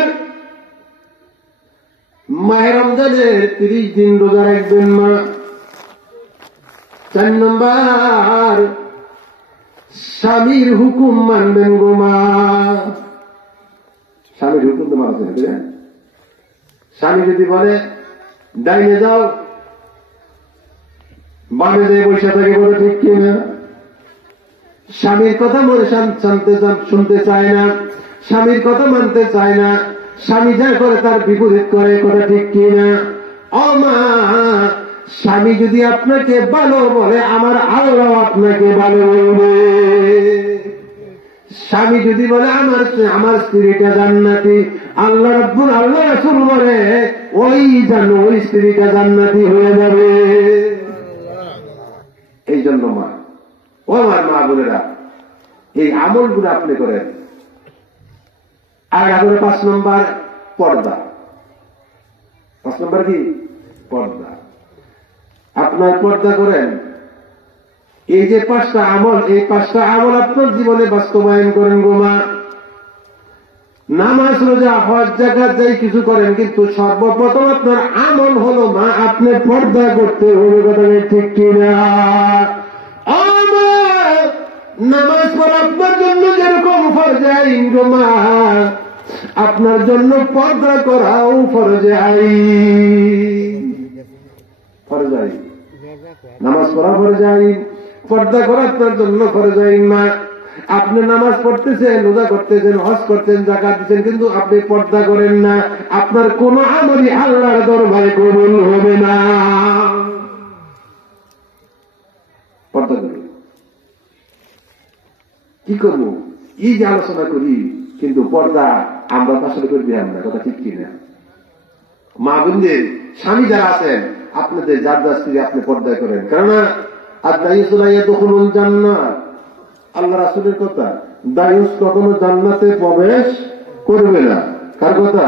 মাহে রমজানের 30 দিন রোজা রাখবেন মা। 4 নম্বর, স্বামীর হুকুম মানবেন গো মা। স্বামীর হুকুম তো মানছেন, স্বামী যদি বলে ডাইনে যাও, বামে যে বৈশা থাকে, বলে ঠিক কিনা? স্বামীর কথা মনে শুনতে চায় না, স্বামীর কথা মানতে চায় না, স্বামী যা করে তার বিপরীত করে, কথা ঠিক কিনা? ও মা, স্বামী যদি আপনাকে ভালো বলে, আমার আল্লাহ আপনাকে ভালো বলবে। স্বামী যদি বলে আমার স্ত্রীটা জান্নাতি, আল্লাহ রাসূল বলে ওই স্ত্রীটা জান্নাতি হয়ে যাবে। এই জন্য মা, ও আমার মা বোনেরা, এই আমলগুলো আপনি করেন। আর আমাদের 5 নম্বর পর্দা। 5 নম্বর কি? পর্দা। আপনার পর্দা করেন। এই যে 5টা আমল, এই 5টা আমল আপনার জীবনে বাস্তবায়ন করেন গো মা। নামাজ, রোজা, হজ, যাকাত যাই কিছু করেন, কিন্তু সর্বপ্রথম আপনার আমল হলো মা, আপনি পর্দা করতে হবে, কথা ঠিক কিনা? নামাজ পড়া আপনার জন্য যেরকম ফরজে আইন গো মা, আপনার জন্য পর্দা করাও ফরজে আইন। ফরজে আইন, নামাজ পড়া ফরজে আইন, পর্দা করা আপনার জন্য ফরজে আইন মা। আপনি নামাজ পড়তেছেন, রোজা করতেছেন, হজ করতেন, যাকাত দিচ্ছেন, কিন্তু আপনি পর্দা করেন না, আপনার কোন আমলই আল্লাহর দরবারে কবুল হবে না। পর্দা করুন। কি করবো? এই যে আলোচনা করি, কিন্তু পর্দা আমরা আসলে করে দিলাম না, কথা ঠিক কিনা? মা বোনদের স্বামী যারা আছেন, আপনাদের যার যার স্ত্রী আপনি পর্দায় করেন, কেননা আর দায়ুসুলাইয়া তখন জান্নাত, আল্লাহ রাসূলের কথা, দায়ুস কখনো জান্নাতে প্রবেশ করবে না। কার কথা?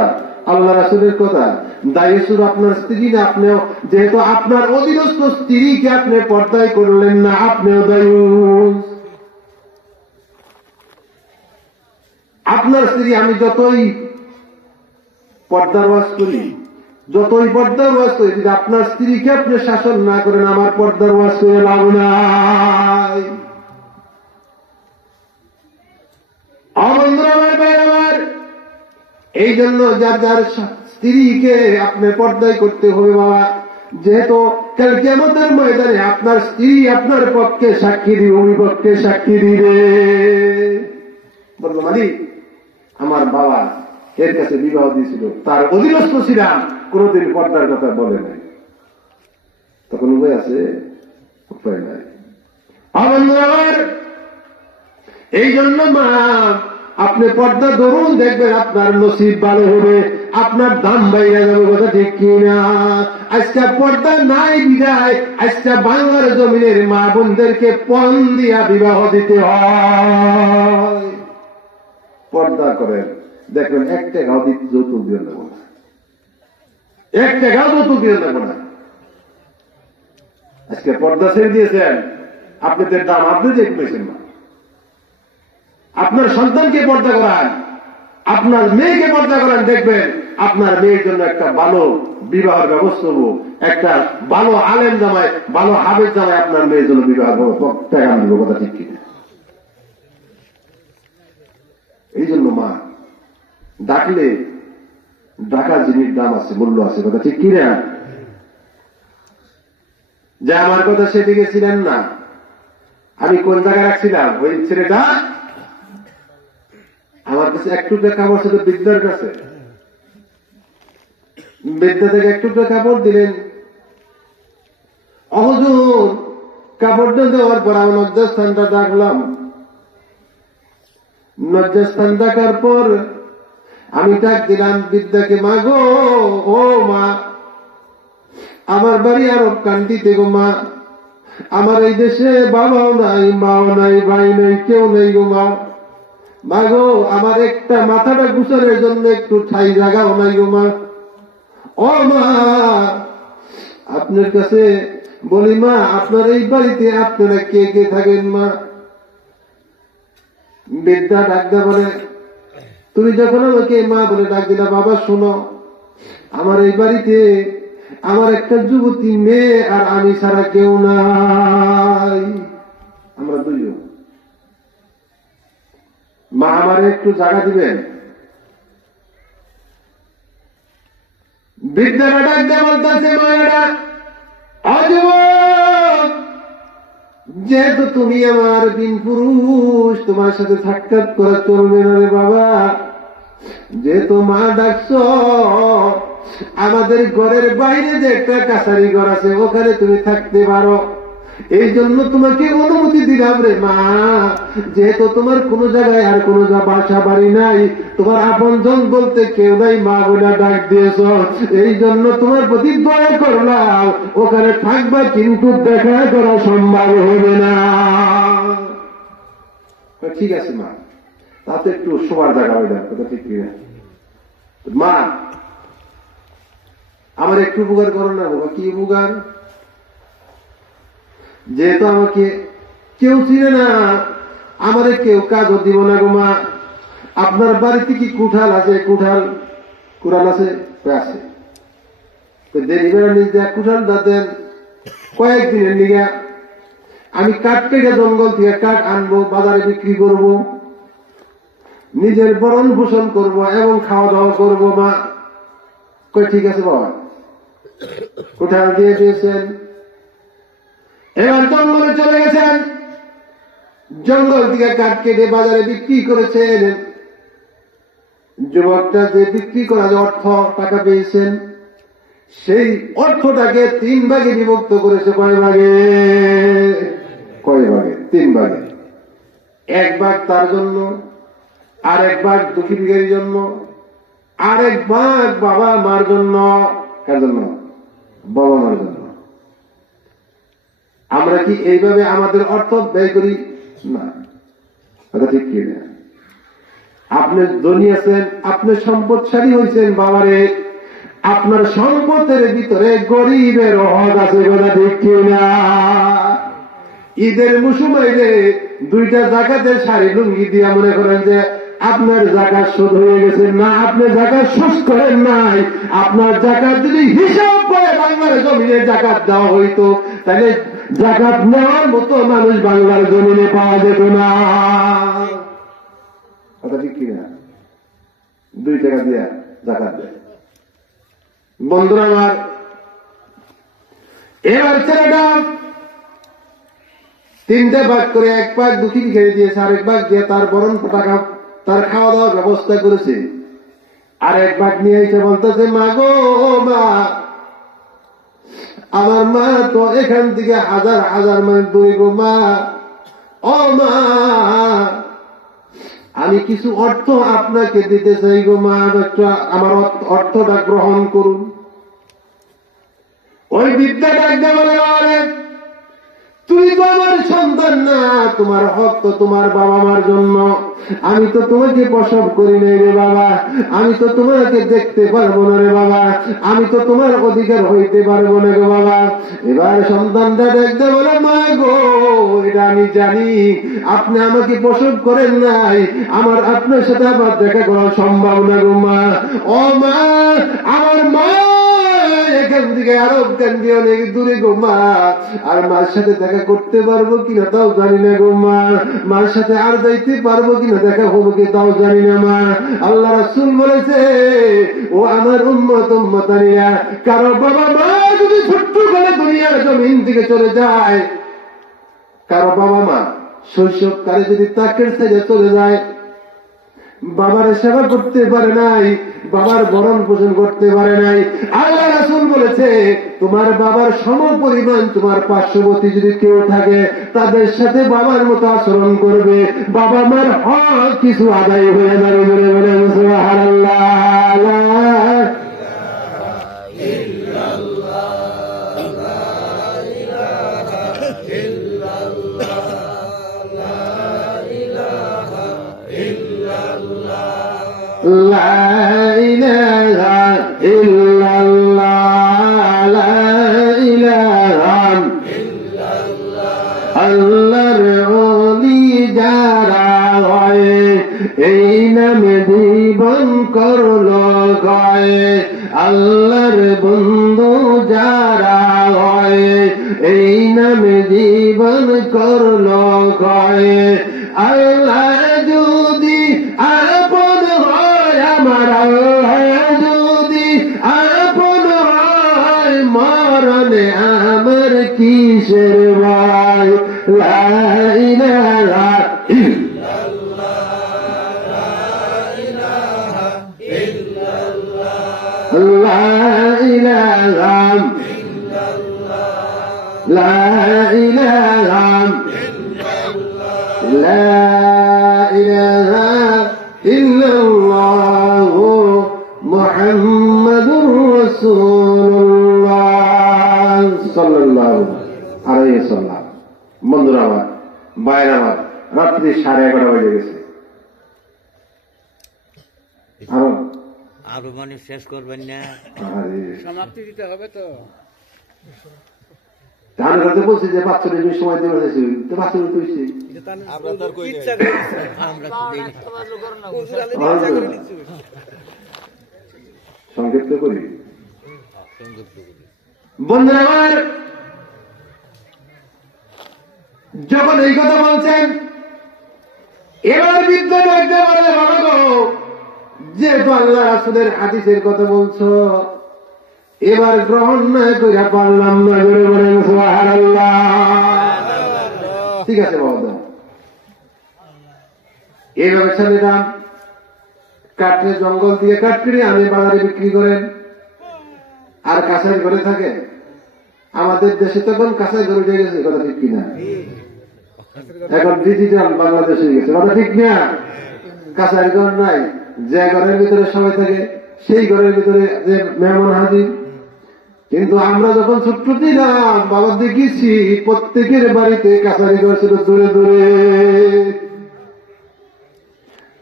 আল্লাহ রাসূলের কথা। দায়ুসুর আপনার স্ত্রী না, আপনিও যেহেতু আপনার অধীনস্থ স্ত্রীকে আপনি পর্দায় করলেন না, আপনিও দায়ুস। আপনার স্ত্রী, আমি যতই পর্দার ওয়াজ করি, যতই পর্দার ওয়াজ করি, যদি আপনার স্ত্রীকে আপনি শাসন না করেন, আমার পর্দার ওয়াজ করে লাভ নাই। এই জন্য যার যার স্ত্রীকে আপনি পর্দায় করতে হবে বাবা, যেহেতু কাল কিয়ামতের ময়দানে আপনার স্ত্রী আপনার পক্ষে সাক্ষী দিবে, বিপক্ষে সাক্ষী দিবে। বললো মালিক, আমার বাবা এর কাছে বিবাহ দিয়েছিল, তার অধীনস্থ ছিলাম, কোনদিন পর্দার কথা বলে নাই। তখন উপায় আছে? উপায় নাই। আমার এই জন্য মা, আপনি পর্দা ধরুন, দেখবেন আপনার নসিব ভালো হবে, আপনার দাম বাইরে যাবে। কথা ঠিক কিনা? আজকে পর্দা নাই বিদায় আজকে বাংলার জমিনের মা বোনদেরকে পণ দিয়া বিবাহ দিতে হয়। পর্দা করেন, দেখবেন একটা গাও দিতে যৌতুক দিয়ে দেবো না, একটা গাও যৌতুক দিয়ে দেবো না। আজকে পর্দা ছেড়ে দিয়েছেন, আপনাদের দাম আপনি যে কমেছেন না। আপনার সন্তানকে পর্দা করান, আপনার মেয়েকে পর্দা করান, দেখবেন আপনার মেয়ের জন্য একটা ভালো বিবাহের ব্যবস্থা হবো, একটা ভালো আলেম জামায়, ভালো হাবেজ জামায় আপনার মেয়ের জন্য বিবাহ টাকা দিব। কথা ঠিক কিনা? এই জন্য মা, ডাকলে ডাকার জিনিস দাম আছে, মূল্য আছে। কথা ঠিক কিনা? যে আমার কথা সেদিকে ছিলেন না, আমি কোন জায়গায় রাখছিলাম, ওই ছেলেটা আমার কাছে একটু কাপড় ছিল বিদ্যার কাছে, বিদ্যা থেকে একটু কাপড় দিলেন। হুজুর, কাপড়টা দেওয়ার পর আমি লজ্জাস্থানটা ডাকলাম। লজ্জাস্থান ডাকার পর আমি ডাক দিলাম বিদ্যাকে, মা গো, ও মা, আমার বাড়ি আরব কান্দিতে গো মা, আমার এই দেশে বাবাও নাই, মাও নাই, ভাই নাই, কেউ নেই গো মা। মা গো, আমার একটা মাথাটা গুছানোর জন্য একটু ঠাই জায়গাও নাই গো মা। ও মা, আপনার কাছে বলি মা, আপনার এই বাড়িতে আপনারা কে কে থাকেন মা? বিদ্যা ডাকতে বলে, তুমি যখন আমাকে মা বলে ডাক দিলা, বাবা শোনো, আমার এই বাড়িতে আমার একটা যুবতী মেয়ে আর আমি ছাড়া কেউ নাই, আমরা দুইজন। মা আমার একটু জায়গা দিবেন? বিদ্যাটা ডাকতে বলতেছে, মায়েরা, যেহেতু তুমি আমার বিন পুরুষ, তোমার সাথে সাক্ষাৎ করা চলবে না রে বাবা। যেহেতু মা ডাকছ, আমাদের ঘরের বাইরে যে একটা কাছারি ঘর আছে, ওখানে তুমি থাকতে পারো। এই জন্য তোমাকে অনুমতি দিলাম রে মা। যেহেতু তোমার কোন জায়গায় আর কোন বাসা বাড়ি নাই, তোমার আপনজন বলতে কেউ নাই, মা বলে ডাক দিয়েছ, এই জন্য তোমার প্রতি দয়া করলাম, ওখানে থাকবা, কিন্তু দেখা করা সম্ভব হবে না। ঠিক আছে মা, তাতে একটু শোয়ার জায়গা হয়ে যাবে। কথা ঠিক কিনা? মা, আমার একটু উপকার করো না বাবা। কি উপকার? যেহেতু আমাকে কেউ চিনে না, আমারে কেউ কাজও দিব না গো মা। আপনার বাড়িতে কি কুঠাল আছে? কুড়াল আছে? আছে। দেরি বেড়া নিজে কুঠাল দেন, কয়েকদিনের নিগে আমি কাঠ কেটে জঙ্গল থেকে কাঠ আনবো, বাজারে বিক্রি করব, নিজের ভরণ পোষণ করবো এবং খাওয়া দাওয়া করবো মা। কই ঠিক আছে বাবা। কুঠাল দিয়ে দিয়েছেন, এবার জঙ্গলে চলে গেছেন, জঙ্গল থেকে কাঠ কেটে বাজারে বিক্রি করেছেন। যুবকটা যে বিক্রি করার অর্থ টাকা পেয়েছেন, সেই অর্থটাকে 3 ভাগে বিভক্ত করেছে। কয় ভাগে? 3 ভাগে। 1 ভাগ তার জন্য, আর 1 ভাগ দুঃখী বিঘের জন্য, আর 1 ভাগ বাবা মার জন্য। কার জন্য? বাবা মার জন্য। আমরা কি এইভাবে আমাদের অর্থ ব্যয় করি? না, কথা ঠিক কি না? আপনি ধনী আছেন, আপনি সম্পদশালী হয়েছেন, বাবারে আপনার সম্পদের ভিতরে গরিবের হক আছে, কথা ঠিক কি না? ঈদের মৌসুমে 2টা জাকাতের শাড়ি লুঙ্গি দিয়া মনে করেন যে আপনার জাকাত শোধ হয়ে গেছে। না, আপনি জাকাত শোধ করেন নাই। আপনার জাকাত যদি হিসাব করে বাংলার জমিনে জাকাত দেওয়া হইতো, তাহলে জাকাত নেওয়ার মতো মানুষ বাংলার জমিনে পাওয়া যেত না। কথা ঠিক কিনা? 2 টাকা দিয়া জাকাত দেয়। বন্ধুরা আমার, এবার ছেলেটা 3টে ভাগ করে 1 ভাগ দুঃখী খেয়ে দিয়েছে, আরেক ভাগ দিয়ে তার বরণ টাকা তার খাওয়া দাওয়ার ব্যবস্থা করেছে। আর 1 ভাগ নিয়ে এসে বলতেছে, মা গো মা, আমার মা তো এখান থেকে 1000 মাইল দূরে গো মা, ও মা আমি কিছু অর্থ আপনাকে দিতে চাই গো মা, আমার অর্থটা গ্রহণ করুন। ওই বিদ্যাটা একদম বলে, তুই তো আমার সন্তান না, তোমার হক তো তোমার বাবা মার জন্য। আমি তো তোমাকে প্রসব করি নাই রে বাবা, আমি তো তোমাকে দেখতে পারবো না রে বাবা, আমি তো তোমার অধিকার হইতে পারবো না গো বাবা। এবার সন্তানটা দেখতে বলে, মা গো এটা আমি জানি, আপনি আমাকে প্রসব করেন নাই, আমার আপনার সাথে আবার দেখা করা সম্ভব না গো মা। ও মা, আমার মা এখান থেকে আরব কান্দি অনেক দূরে গো মা, আর মার সাথে দেখা করতে পারবো কিনা তাও জানি না গো মা, মার সাথে আর যাইতে পারবো কিনা দেখা হবো কি তাও জানি না মা। আল্লাহ রাসূল বলেছে, ও আমার উম্মতানিরা, কারো বাবা মা যদি ছোট্ট করে দুনিয়ার জমিন থেকে চলে যায়, কারো বাবা মা শৈশবকালে যদি তাকে ছেড়ে চলে যায়, বাবার সেবা করতে পারে নাই, বাবার ভরণ পোষণ করতে পারে নাই, আল্লাহ রাসূল বলেছে, তোমার বাবার সমপরিমাণ তোমার পার্শ্ববর্তী যদি কেউ থাকে, তাদের সাথে বাবার মতো আচরণ করবে, বাবা মার হক কিছু আদায় হয়ে যাবে। বলে বলেন সুবহানাল্লাহ। লা ইলাহা ইল্লাল্লাহ, লা ইলাহা ইল্লাল্লাহ। আল্লাহর ওলি যারা হয়, এই নামে জীবন করলো গায়, আল্লাহর বন্ধু যারা হয়, এই নামে জীবন করলো গায়। আল্লাহ যদি আপন হয়, আমার আল্লাহ যদি আপন হয়, মরণে আমার কিসের ভয়। লা ইলাহা ইল্লাল্লাহ, লা ইলাহা ইল্লাল্লাহ, লা ইলাহা লা ইলাহা ইল্লাল্লাহু মুহাম্মাদুর রাসূলুল্লাহ সাল্লাল্লাহু আলাইহি ওয়াসাল্লাম। বন্ধুরা আমার, ভাইরা আমার, রাত্রি 11:30 বেজে গেছে। আরো মানে শেষ করবেন না, সমাপ্তি দিতে হবে তো। আমি কথা বলছি যে 5 মিনিট সময় দেওয়া হয়েছে, তো 5 মিনিট হয়েছে। সংক্ষিপ্ত করি। বন্ধুরা আমার, যখন এই কথা বলছেন, এবার বিদ্যা দেখতে বলে, বাবা গো, যেহেতু আল্লাহ রাসূলের হাদিসের কথা বলছো, এবার গ্রহণ না করে পারলাম না, জোরে বলেন সুবহানাল্লাহ। ঠিক আছে বাবা, এই ব্যবসা নিলাম, কাঠের জঙ্গল দিয়ে কাঠ কিনে আমি বাজারে বিক্রি করেন, আর কাঁচাই ঘরে থাকে। আমাদের দেশে তখন কাঁচাই ঘরে উঠে গেছে, কথা ঠিক কিনা? এখন ডিজিটাল বাংলাদেশ হয়ে গেছে, কথা ঠিক না? কাঁচাই ঘর নাই, যে ঘরের ভিতরে সবাই থাকে, সেই ঘরের ভিতরে যে মেহমান হাজির, কিন্তু আমরা যখন ছোট্ট ছিলাম বাবা দেখেছি প্রত্যেকের বাড়িতে কাছারি ঘর ছিল দূরে দূরে,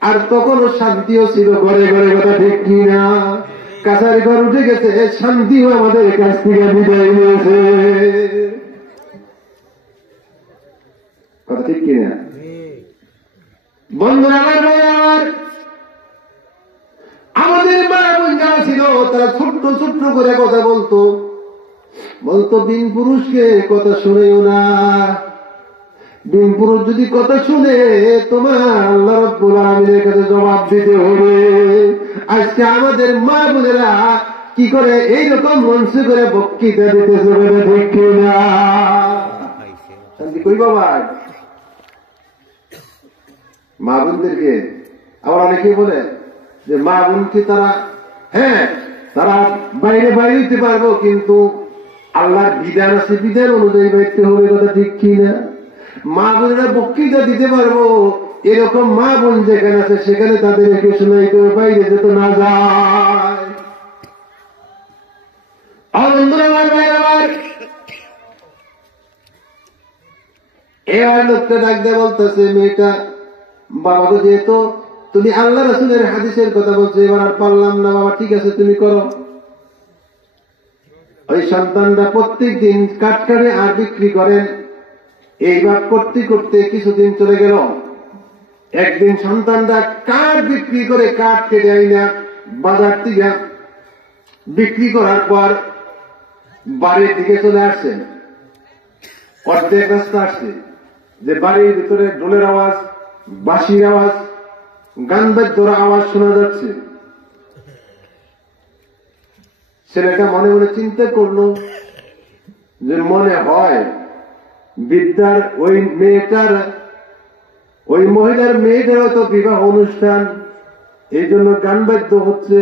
আর তখনও শান্তিও ছিল ঘরে ঘরে, কথা ঠিক কিনা? কাছারি ঘর উঠে গেছে, শান্তিও আমাদের কাছ থেকে বিদায় নিয়েছে, কথা ঠিক কিনা? বন্ধুরা আমার, আমাদের মা বোন যারা ছিল তারা ছোট্ট ছোট্ট করে কথা বলতো, বিন পুরুষকে কথা শুনেও না, বিন পুরুষ যদি কথা শুনে তোমার আল্লাহ রাব্বুল আলামিনের কাছে জবাব দিতে হবে। আজকে আমাদের মা বোনেরা কি করে এইরকম মঞ্চে করে বক্তৃতা দিতেছে, ঠিক কিনা? শান্তি কই বাবা মা বোনদেরকে। আবার অনেকে বলে যে মা বোনকে তারা তারা বাইরে বাইরে দিতে পারবো, কিন্তু আল্লাহর বিধান আছে, বিধান অনুযায়ী বাইতে হবে, কথা ঠিক কিনা? মা বোনেরা বক্তৃতা দিতে পারবো, এরকম মা বোন যেখানে আছে সেখানে তাদেরকে শোনাইতে হবে, বাইরে যেতে না যায়। এবার লোকটা ডাক দিয়ে বলতেছে, মেয়েটা বাবাকে যেহেতু তুমি আল্লাহ রাসূলের হাদিসের কথা বলছো, এবার আর পারলাম না বাবা, ঠিক আছে তুমি করো। ওই সন্তানরা প্রত্যেক দিন কাঠ কাটে আর বিক্রি করেন, এইবার করতে করতে কিছুদিন চলে গেল। একদিন সন্তানরা কাঠ বিক্রি করে কাঠ কেটে আইনা বাজার থেকে বিক্রি করার পর বাড়ির দিকে চলে আসছে, অর্ধেক রাস্তা আসছে যে বাড়ির ভিতরে ঢোলের আওয়াজ, বাঁশির আওয়াজ, গান বাদ্যর আওয়াজ শোনা যাচ্ছে। ছেলেটা মনে মনে চিন্তা করলো যে মনে হয় বিদ্যার ওই মেয়েটার, ওই মহিলার মেয়েটার হয়তো বিবাহ অনুষ্ঠান, এই জন্য গান বাদ্য হচ্ছে।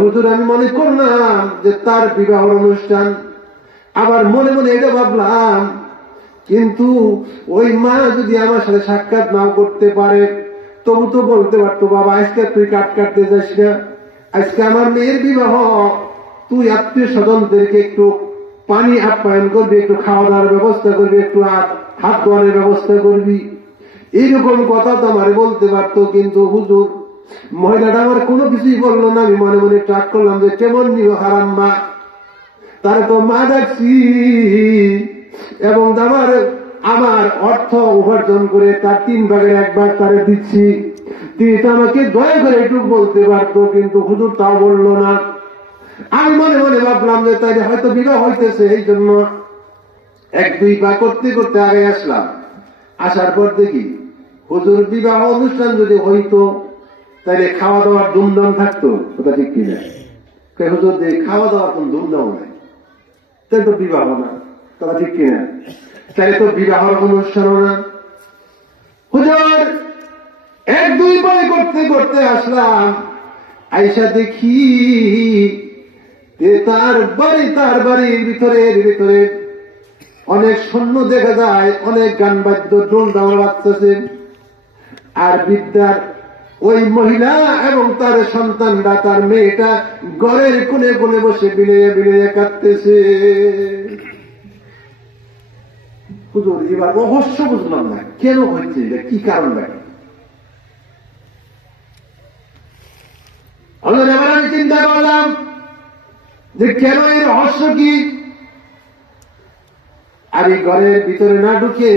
হুজুর আমি মনে করলাম যে তার বিবাহ অনুষ্ঠান, আবার মনে মনে এটা ভাবলাম কিন্তু ওই মা যদি আমার সাথে সাক্ষাৎ নাও করতে পারে তবু তো বলতে পারতো, বাবা আজকে তুই কাট কাটতে যাস না, আজকে আমার মেয়ের বিবাহ, তুই আত্মীয় স্বজনদেরকে একটু পানি আপ্যায়ন করবি, একটু খাওয়া দাওয়ার ব্যবস্থা করবি, একটু হাত ধোয়ানোর ব্যবস্থা করবি, এইরকম কথা তো আমার বলতে পারতো। কিন্তু হুজুর মহিলাটা আমার কোনো কিছুই বললো না। আমি মনে মনে ট্রাক করলাম যে কেমন নিও হারাম মা, তার তো মা ডাকছি এবং আমার অর্থ উপার্জন করে তার 3 ভাগের 1 ভাগ তারে দিচ্ছি, তিনি তো আমাকে দয়া করে একটু বলতে পারতো, কিন্তু হুজুর তাও বললো না। আমি মনে মনে ভাবলাম যে তাই হয়তো বিবাহ হইতেছে, এই জন্য 1-2 পা করতে করতে আগে আসলাম। আসার পর দেখি হুজুর বিবাহ অনুষ্ঠান যদি হইতো তাহলে খাওয়া দাওয়ার ধুমধাম থাকতো, কথা ঠিক কিনা? হুজুর খাওয়া দাওয়ার কোন ধুমধাম নাই, তাই তো বিবাহ না, কথা ঠিক কিনা? তাই তো বিবাহের অনুষ্ঠানও না। হুজুর 1-2 পা করতে করতে আসলাম, আইসা দেখি যে তার বাড়ির ভিতরে অনেক সৈন্য দেখা যায়, অনেক গান বাদ্য ঢোল ঢামার বাজতেছে, আর বিদ্যার ওই মহিলা এবং তার সন্তানরা, তার মেয়েটা ঘরের কোণে কোণে বসে বিলিয়ে বিলিয়ে কাঁদতেছে। হুজুর এবার রহস্য বুঝলাম না, কেন হচ্ছে এটা, কি কারণ লাগে? এবার আমি চিন্তা করলাম যে কেন এই রহস্য কি। আমি ঘরের ভিতরে না ঢুকে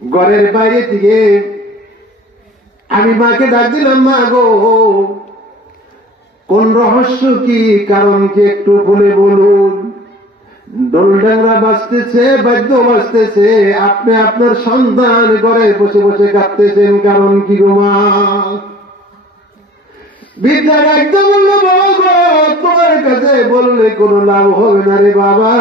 ঘরের বাইরে থেকে আমি মাকে ডাক দিলাম, মা গো কোন রহস্য কি, কারণ কি একটু বলে বলুন। দোলডাংরা বাজতেছে, বাদ্য বাজতেছে, আপনি আপনার সন্তান ঘরে বসে বসে কাঁদতেছেন, কারণ কি গো মা? বিদ্যার একদম বলল, বাবা গো তোমার কাছে বললে কোনো লাভ হবে না রে বাবা,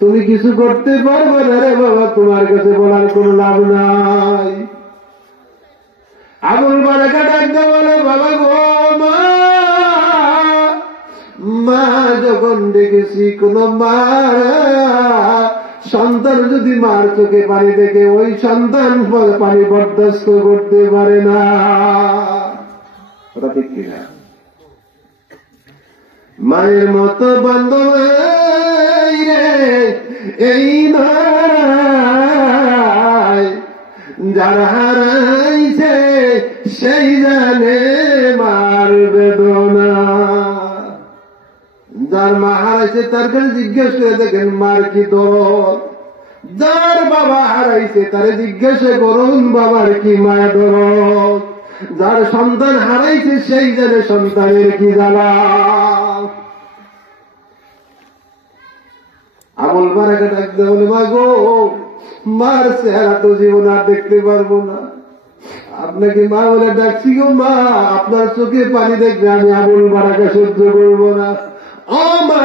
তুমি কিছু করতে পারবে না রে বাবা, তোমার কাছে বলার কোনো লাভ নাই। আবুল বারাকাত একদম বলে, বাবা গো মা যখন দেখেছি কোন মা সন্তান যদি মার চোখে পানি দেখে ওই সন্তান পানি বরদাস্ত করতে পারে না, ওটা ঠিক কিনা? মায়ের মতো বান্ধব এই নয়, যার হারাইছে সেই জানে মার বেদনা। যার মা হারাইছে তার কাছে জিজ্ঞেস করে দেখেন মার কি দরদ, যার বাবা হারাইছে তারে জিজ্ঞাসা করুন বাবার কি মায়া দরদ, যার সন্তান হারাইছে সেই জানে সন্তানের কি জ্বালা। আমল বারাকা ডাকতে বলে মা গো, মার চেহারা তো জীবন আর দেখতে পারবো না, আপনাকে মা বলে ডাকছি গো মা, আপনার চোখে পানি দেখবে আমি আমল বারাকা সহ্য করবো না। ও মা,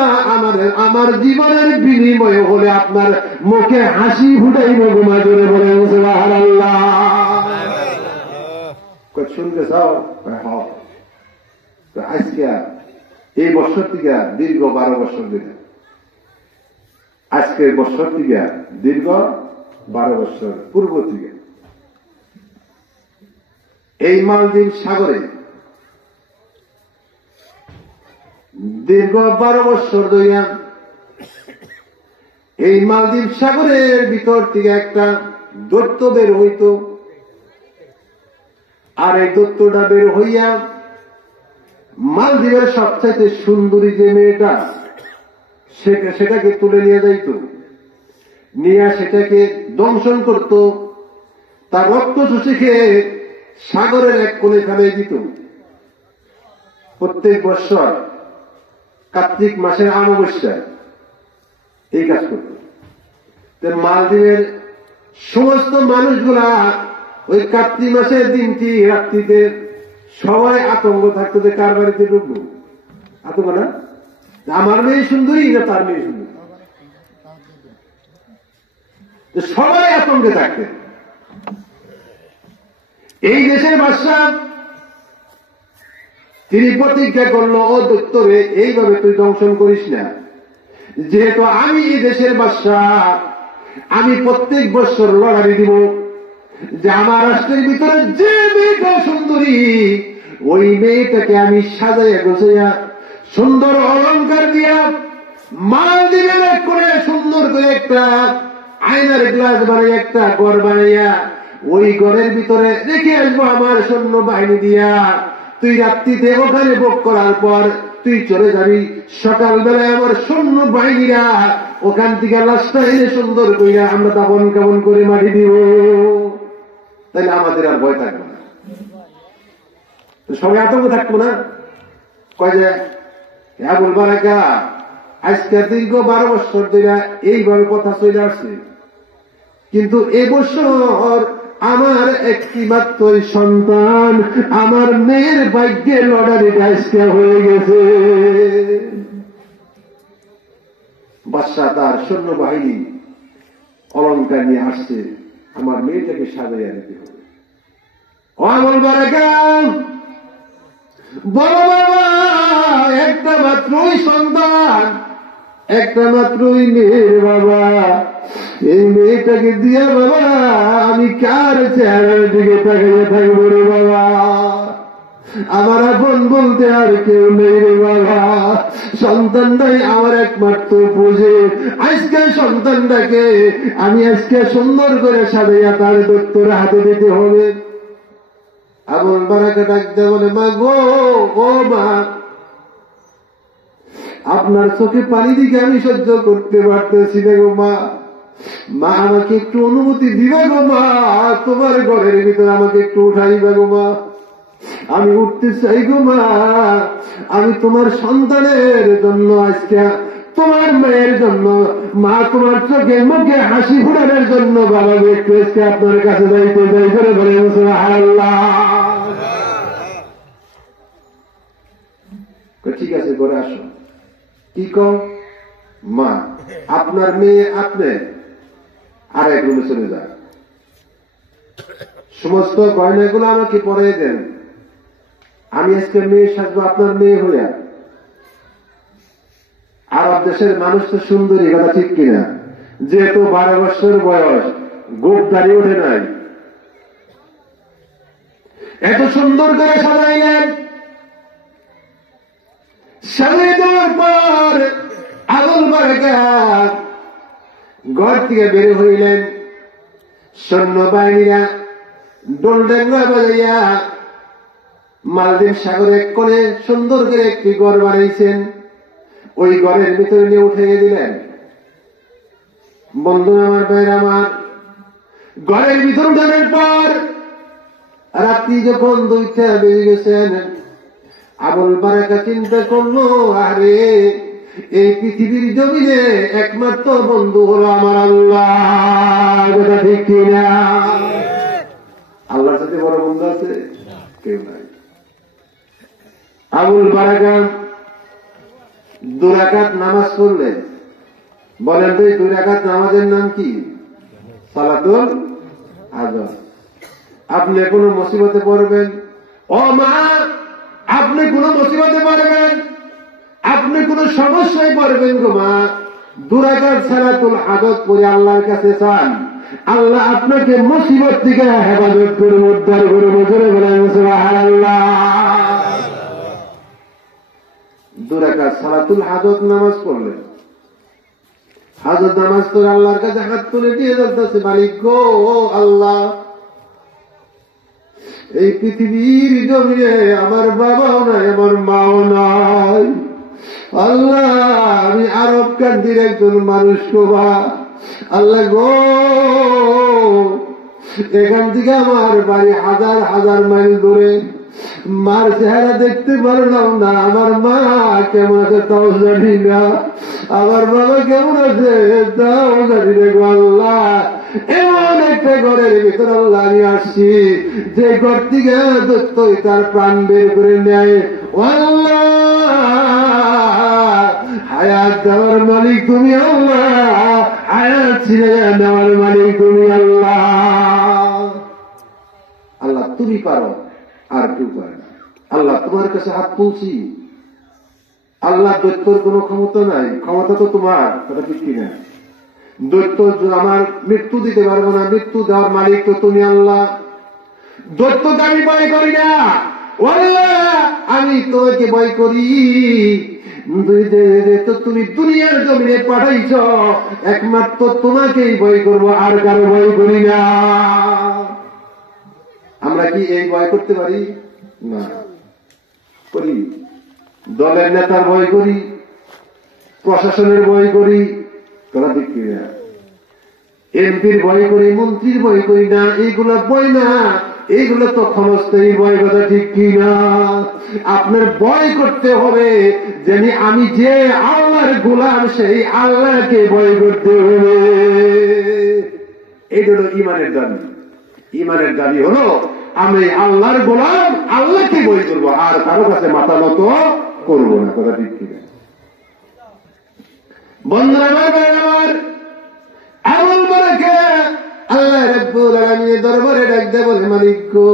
আমার জীবনের বিনিময় হলে আপনার মুখে হাসি ফুটাইব গো মা, জোরে বলে সুবহানাল্লাহ। শুনতে চাও? আজকে এই বছর থেকে দীর্ঘ 12 বছর দিনে, আজকের বছর থেকে দীর্ঘ 12 বছর পূর্ব থেকে এই মালদ্বীপ সাগরে দীর্ঘ 12 বছর ধরিয়া এই মালদ্বীপ সাগরের ভিতর থেকে একটা দৈত্য বের হইত, আর এই দৈত্যটা বের হইয়া মালদ্বীপের সবচাইতে সুন্দরী যে মেয়েটা সেটাকে তুলে নিয়ে যাইত, নিয়ে সেটাকে দংশন করত, তার রক্ত চুষে খেয়ে সাগরের এক কোণে ফেলে দিত। প্রত্যেক বৎসর কার্তিক মাসের অমাবস্যায় এই কাজ করত। মালদ্বীপের সমস্ত মানুষগুলা ওই কার্তিক মাসের দিনটি রাত্রিতে সবাই আতঙ্ক থাকতো যে কার বাড়িতে ঢুকবো, আতঙ্ক না, আমার মেয়ে সুন্দরী না তার মেয়ে সুন্দরী, সবাই আতঙ্কে থাকতেন। এই দেশের বাদশা তিনি প্রতিজ্ঞা করলো, ও দৈত্যরে এইভাবে তুই দংশন করিস না, যেহেতু আমি এই দেশের বাদশা, আমি প্রত্যেক বছর লড়াই দিব যে আমার রাষ্ট্রের ভিতরে যে মেয়েটা সুন্দরী ওই মেয়েটাকে আমি সাজাইয়া গোছাইয়া সুন্দর অলঙ্কার দিয়া মালদ্বীপের করে সুন্দর করে একটা আয়নার গ্লাস বানাইয়া একটা ঘর বানাইয়া ওই ঘরের ভিতরে রেখে আসবো আমার সৈন্য বাহিনী দিয়া। তুই রাত্রিতে ওখানে ভোগ করার পর তুই চলে যাবি, সকালবেলায় আমার সৈন্য বাহিনীরা ওখান থেকে লাশটা এনে সুন্দর কইরা আমরা দাপন কাপন করে মাটি দিব, তাহলে আমাদের আর ভয় থাকবে না, সবাই আতঙ্ক থাকবো না। কয় যে আবুল বারাকা আজকে দীর্ঘ 12 বছর ধরে এইভাবে কথা চলে আসছে, কিন্তু এবছর আমার একটি মাত্র সন্তান, আমার মেয়ের ভাগ্যে লটারিটা আজকে হয়ে গেছে। বাদশা তার সৈন্যবাহিনী অলঙ্কার নিয়ে আসছে, আমার মেয়েটাকে সাজাইয়া দিতে হবে। ও আবুল বারাকা, বড় বাবা একটা মাত্রই সন্তান, একটা মাত্রই মেয়ের বাবা, এই মেয়েটাকে দিয়া বাবা আমি কার চেহারার দিকে তাকিয়ে থাকবো রে বাবা, আমার আপন বলতে আর কেউ নেই রে বাবা, সন্তানটাই আমার একমাত্র পুঁজি, আজকে সন্তানটাকে আমি আজকে সুন্দর করে সাজাইয়া তার দত্তর হাতে দিতে হবে। আবুল বারাকা ডাকতে বলে মা গো, ও মা, আপনার চোখে পানি দিকে আমি সহ্য করতে পারতেছি না গো মা, মা আমাকে একটু অনুমতি দিবে গো মা, তোমার ঘরের ভিতরে আমাকে একটু উঠাইবে গো মা, আমি উঠতে চাই গো মা, আমি তোমার সন্তানের জন্য আজকে তোমার মেয়ের জন্য মা তোমার চোখে মুখে হাসি ফুটানোর জন্য বাবা একটু আজকে আপনার কাছে যাইতে যাই করে বলেন সুবহানাল্লাহ। ঠিক আছে করে আসো। কি কম মা, আপনার মেয়ে আপনি আর এক রুমে চলে যান, সমস্ত গয়নাগুলো আমাকে পরে দেন, আমি আজকে মেয়ে সাজবো আপনার মেয়ে হইয়া। আরব দেশের মানুষ তো সুন্দরী, কথা ঠিক কিনা, যেহেতু 12 বছর বয়স, গোপ দাঁড়িয়ে ওঠে নাই, এত সুন্দর করে সাজাইলেন, সামনে দেওয়ার পর আবুল বারাকাত ঘর থেকে বের হইলেন। সৈন্যবাহিনীরা ডোলডাঙ্গা বাজাইয়া মালদ্বীপ সাগরের কোণে সুন্দর করে একটি ঘর বানাইছেন। ওই ঘরের ভিতরে নিয়ে উঠে দিলেন। বন্ধুরা আমার, ভাইরা আমার, ঘরের ভিতর উঠানোর পর রাত্রি যখন 2টা বেজে গেছেন, আবুল বারাকাত চিন্তা করলো, আরে এই পৃথিবীর জমিনে একমাত্র বন্ধু হলো আমার আল্লাহ। কথা ঠিক কিনা? আল্লাহর সাথে বড় বন্ধু আছে কেউ নাই। আবুল বারাকাত 2 রাকাত নামাজ পড়লেন। বলেন তো এই 2 রাকাত নামাজের নাম কি? সালাতুল আযর। আপনি কোন মুসিবতে পড়বেন, ও মা, আপনি কোন মুসিবতে পড়বেন, আপনি কোন সমস্যায় পড়বেন গো মা, 2 রাকাত সালাতুল আযর পড়ে আল্লাহর কাছে চান, আল্লাহ আপনাকে মুসিবত থেকে হেফাজত করে উদ্ধার করে বলে বলেন সুবহানাল্লাহ। 2 রাকাত সালাতুল আযর নামাজ পড়লেন। হাজত নামাজ পড়ে আল্লাহর কাছে হাত তুলে দিয়ে যাচ্ছে, মালিক গো আল্লাহ, এই পৃথিবীর জমিনে আমার বাবাও নাই, আমার মাও নাই, আল্লাহ আমি আরব কান্ট্রির একজন মানুষ গোবা, আল্লাহ গো এখান থেকে আমার বাড়ি 1000 মাইল দূরে, মার চেহারা দেখতে পারলাম না, আমার মা কেমন আছে তাও জানি না, আমার বাবা কেমন আছে তাও জানি না গো আল্লাহ, এমন একটা ঘরের ভিতর আল্লাহ আমি আসছি যে ঘর থেকে দত্তই তার প্রাণ বের করে নেয়, আল্লাহ হায়াত দেওয়ার মালিক তুমি আল্লাহ, হায়াত ছিনে নেওয়ার মালিক তুমি আল্লাহ। আল্লাহ তুমি পারো, আর কেউ পারে না। আল্লাহ তোমার কাছে হাত তুলছি, আল্লাহ দৈত্যর কোন ক্ষমতা নাই, ক্ষমতা তো তোমার, কথা ঠিক কিনা? দৈত্য আমার মৃত্যু দিতে পারবো না, মৃত্যু দেওয়ার মালিক তো তুমি আল্লাহ। দৈত্যকে আমি ভয় করি না, আল্লাহ আমি তোমাকে ভয় করি, তো তুমি দুনিয়ার জমিনে পাঠাইছ, একমাত্র তোমাকেই ভয় করবো, আর কারো ভয় করি না। আমরা কি এই ভয় করতে পারি না? করি। দলের নেতার ভয় করি, প্রশাসনের ভয় করি, তোরা দেখি না, এমপির ভয় করি, মন্ত্রীর ভয় করি না, এইগুলা ভয় না, এইগুলো তো ক্ষণস্থায়ী ভয়, কথা ঠিক কি না? আপনার ভয় করতে হবে যেন আমি যে আল্লাহর গোলাম, সেই আল্লাহকে ভয় করতে হবে। এই হলো ইমানের দাবি। ইমানের দাবি হলো আমি আল্লাহর গোলাম, আল্লাহকে ভয় করবো, আর কারো কাছে মাথা নত করবো না, কথা ঠিক কিনা? বন্ধুরা আমার, আবুল বারাকাত আল্লাহ রাব্বুল আলামিনের দরবারে ডাক দেয়, বলে মালিক গো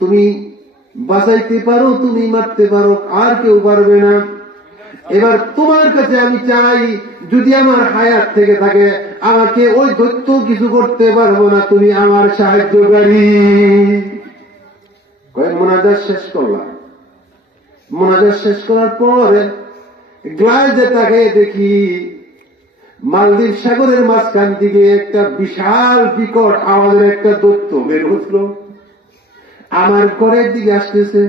তুমি বাঁচাইতে পারো, তুমি মারতে পারো, আর কেউ পারবে না। এবার তোমার কাছে আমি চাই, যদি আমার হায়াত থেকে থাকে, আমাকে ওই দৈত্য কিছু করতে পারবো না, তুমি আমার সাহায্যকারী। মোনাজাত শেষ করলাম। মোনাজাত শেষ করার পরে গ্লাস দিয়ে তাকিয়ে দেখি মালদ্বীপ সাগরের মাঝখান থেকে একটা বিশাল বিকট আওয়াজের একটা দৈত্য বের হচ্ছিল, আমার ঘরের দিকে আসতেছে।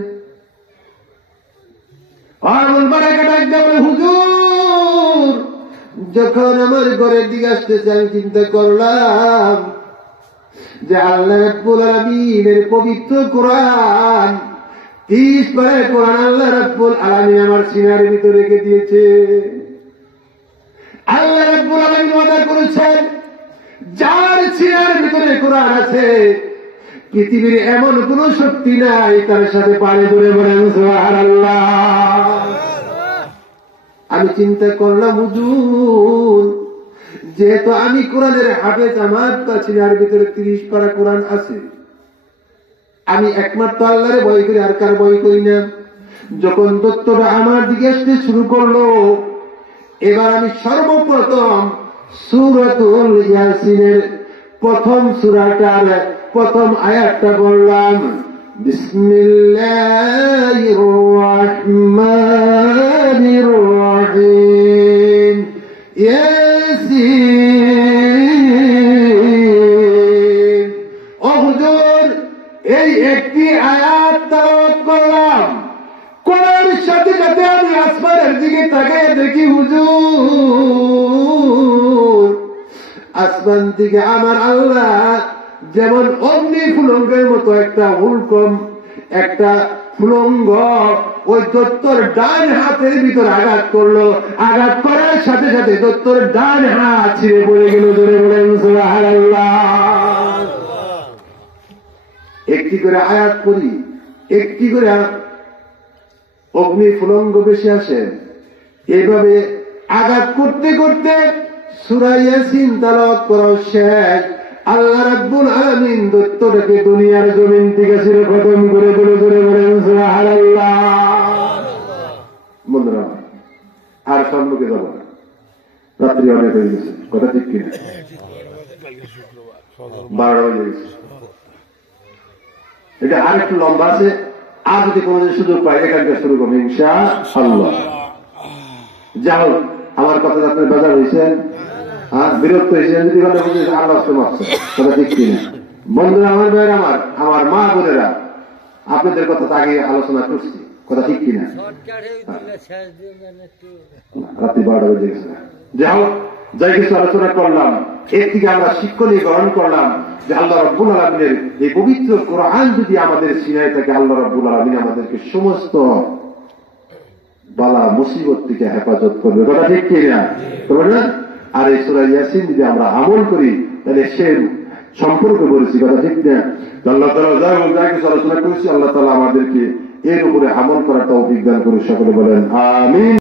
হুজুর, যখন আমার ঘরের দিকে আসতেছে আমি চিন্তা করলাম যে আল্লাহ রাব্বুল আলামিনের পবিত্র কোরআন, 30 পারা কোরআন আল্লাহ রাব্বুল আলামিন আমার সিনার ভিতরে রেখে দিয়েছে। আল্লাহ রাব্বুল আলামিন ওয়াদা করেছেন, যার সিনার ভিতরে কোরআন আছে পৃথিবীর এমন কোন শক্তি নাই তার সাথে পারে ধরে বলেন সুবহানাল্লাহ। আমি চিন্তা করলাম, হুজুর যেহেতু আমি কোরআনের হাফেজ, আমার সিনার ভিতরে 30 পারা কোরআন আছে, আমি একমাত্র আল্লাহরে ভয় করি, আর কার ভয় করি না। যখন দৈত্যটা আমার দিকে আসতে শুরু করলো, এবার আমি সর্বপ্রথম সূরাতুল ইয়াসিনের প্রথম সূরাটার প্রথম আয়াতটা বললাম, বিসমিল্লাহির রহমানির রহিম ইয়াসিন। ও হুজুর, এই একটি আয়াত তেলাওয়াত করলাম, করার সাথে সাথে আমি আসমানের দিকে তাকিয়ে দেখি হুজুর, আসমান থেকে আমার আল্লাহ যেমন অগ্নি ফুলঙ্গের মতো একটা হুলকম, একটা ফুলঙ্গ ওই দত্তর ডান হাতের ভিতর আঘাত করলো। আঘাত করার সাথে সাথে দত্তর ডান হাত ছিঁড়ে পড়ে গেল। ধরে বলেন সুবহানাল্লাহ। একটি করে আয়াত করি, একটি করে অগ্নি ফুলঙ্গ বেশি আসে। এইভাবে আঘাত করতে করতে সূরা ইয়াসিন তেলাওয়াত করা শেষ। আল্লাহ রাব্বুল আলামিন দত্তটাকে দুনিয়ার জমিন থেকে চির খতম করে দিল। ধরে বলেন সুবহানাল্লাহ। বন্ধুরা, আর সম্মুখে যাব না, রাত্রি অনেক হয়ে গেছে, কথা ঠিক কিনা? 12টা হয়ে গেছে। এটা আর একটু লম্বা আছে, আর যদি কোনদিন সুযোগ পাই এখানকার শুরু করবো ইনশাআল্লাহ। যা হোক, আমার কথা আপনার বাজার হয়েছেন, বিরক্ত হয়েছেন যদি আল্লাহ কথা ঠিক কিনা? বন্ধুরা, আমার ভাইয়ের, আমার মা বোনেরা, আপনাদের কথা আগে আলোচনা করছি, কথা ঠিক কিনা? রাত্রি 12টা বেজে গেছে। যা হোক, যাই কিছু আলোচনা করলাম, এর থেকে আমরা শিক্ষণীয় গ্রহণ করলাম যে আল্লাহ রাব্বুল আলামিনের এই পবিত্র কোরআন যদি আমাদের সিনায় থাকে, আল্লাহ রাব্বুল আলামিন আমাদেরকে সমস্ত বালা মুসিবত থেকে হেফাজত করবে, কথা ঠিক কিনা? না? আর এই সূরা ইয়াসিন যদি আমরা আমল করি তাহলে সে সম্পর্কে বলেছি, কথা ঠিক না? আল্লাহ তাআলা যা কিছু আলোচনা করেছি, আল্লাহ তাআলা আমাদেরকে এর উপরে আমল করার তৌফিক দান করে। সকলে বলেন আমিন।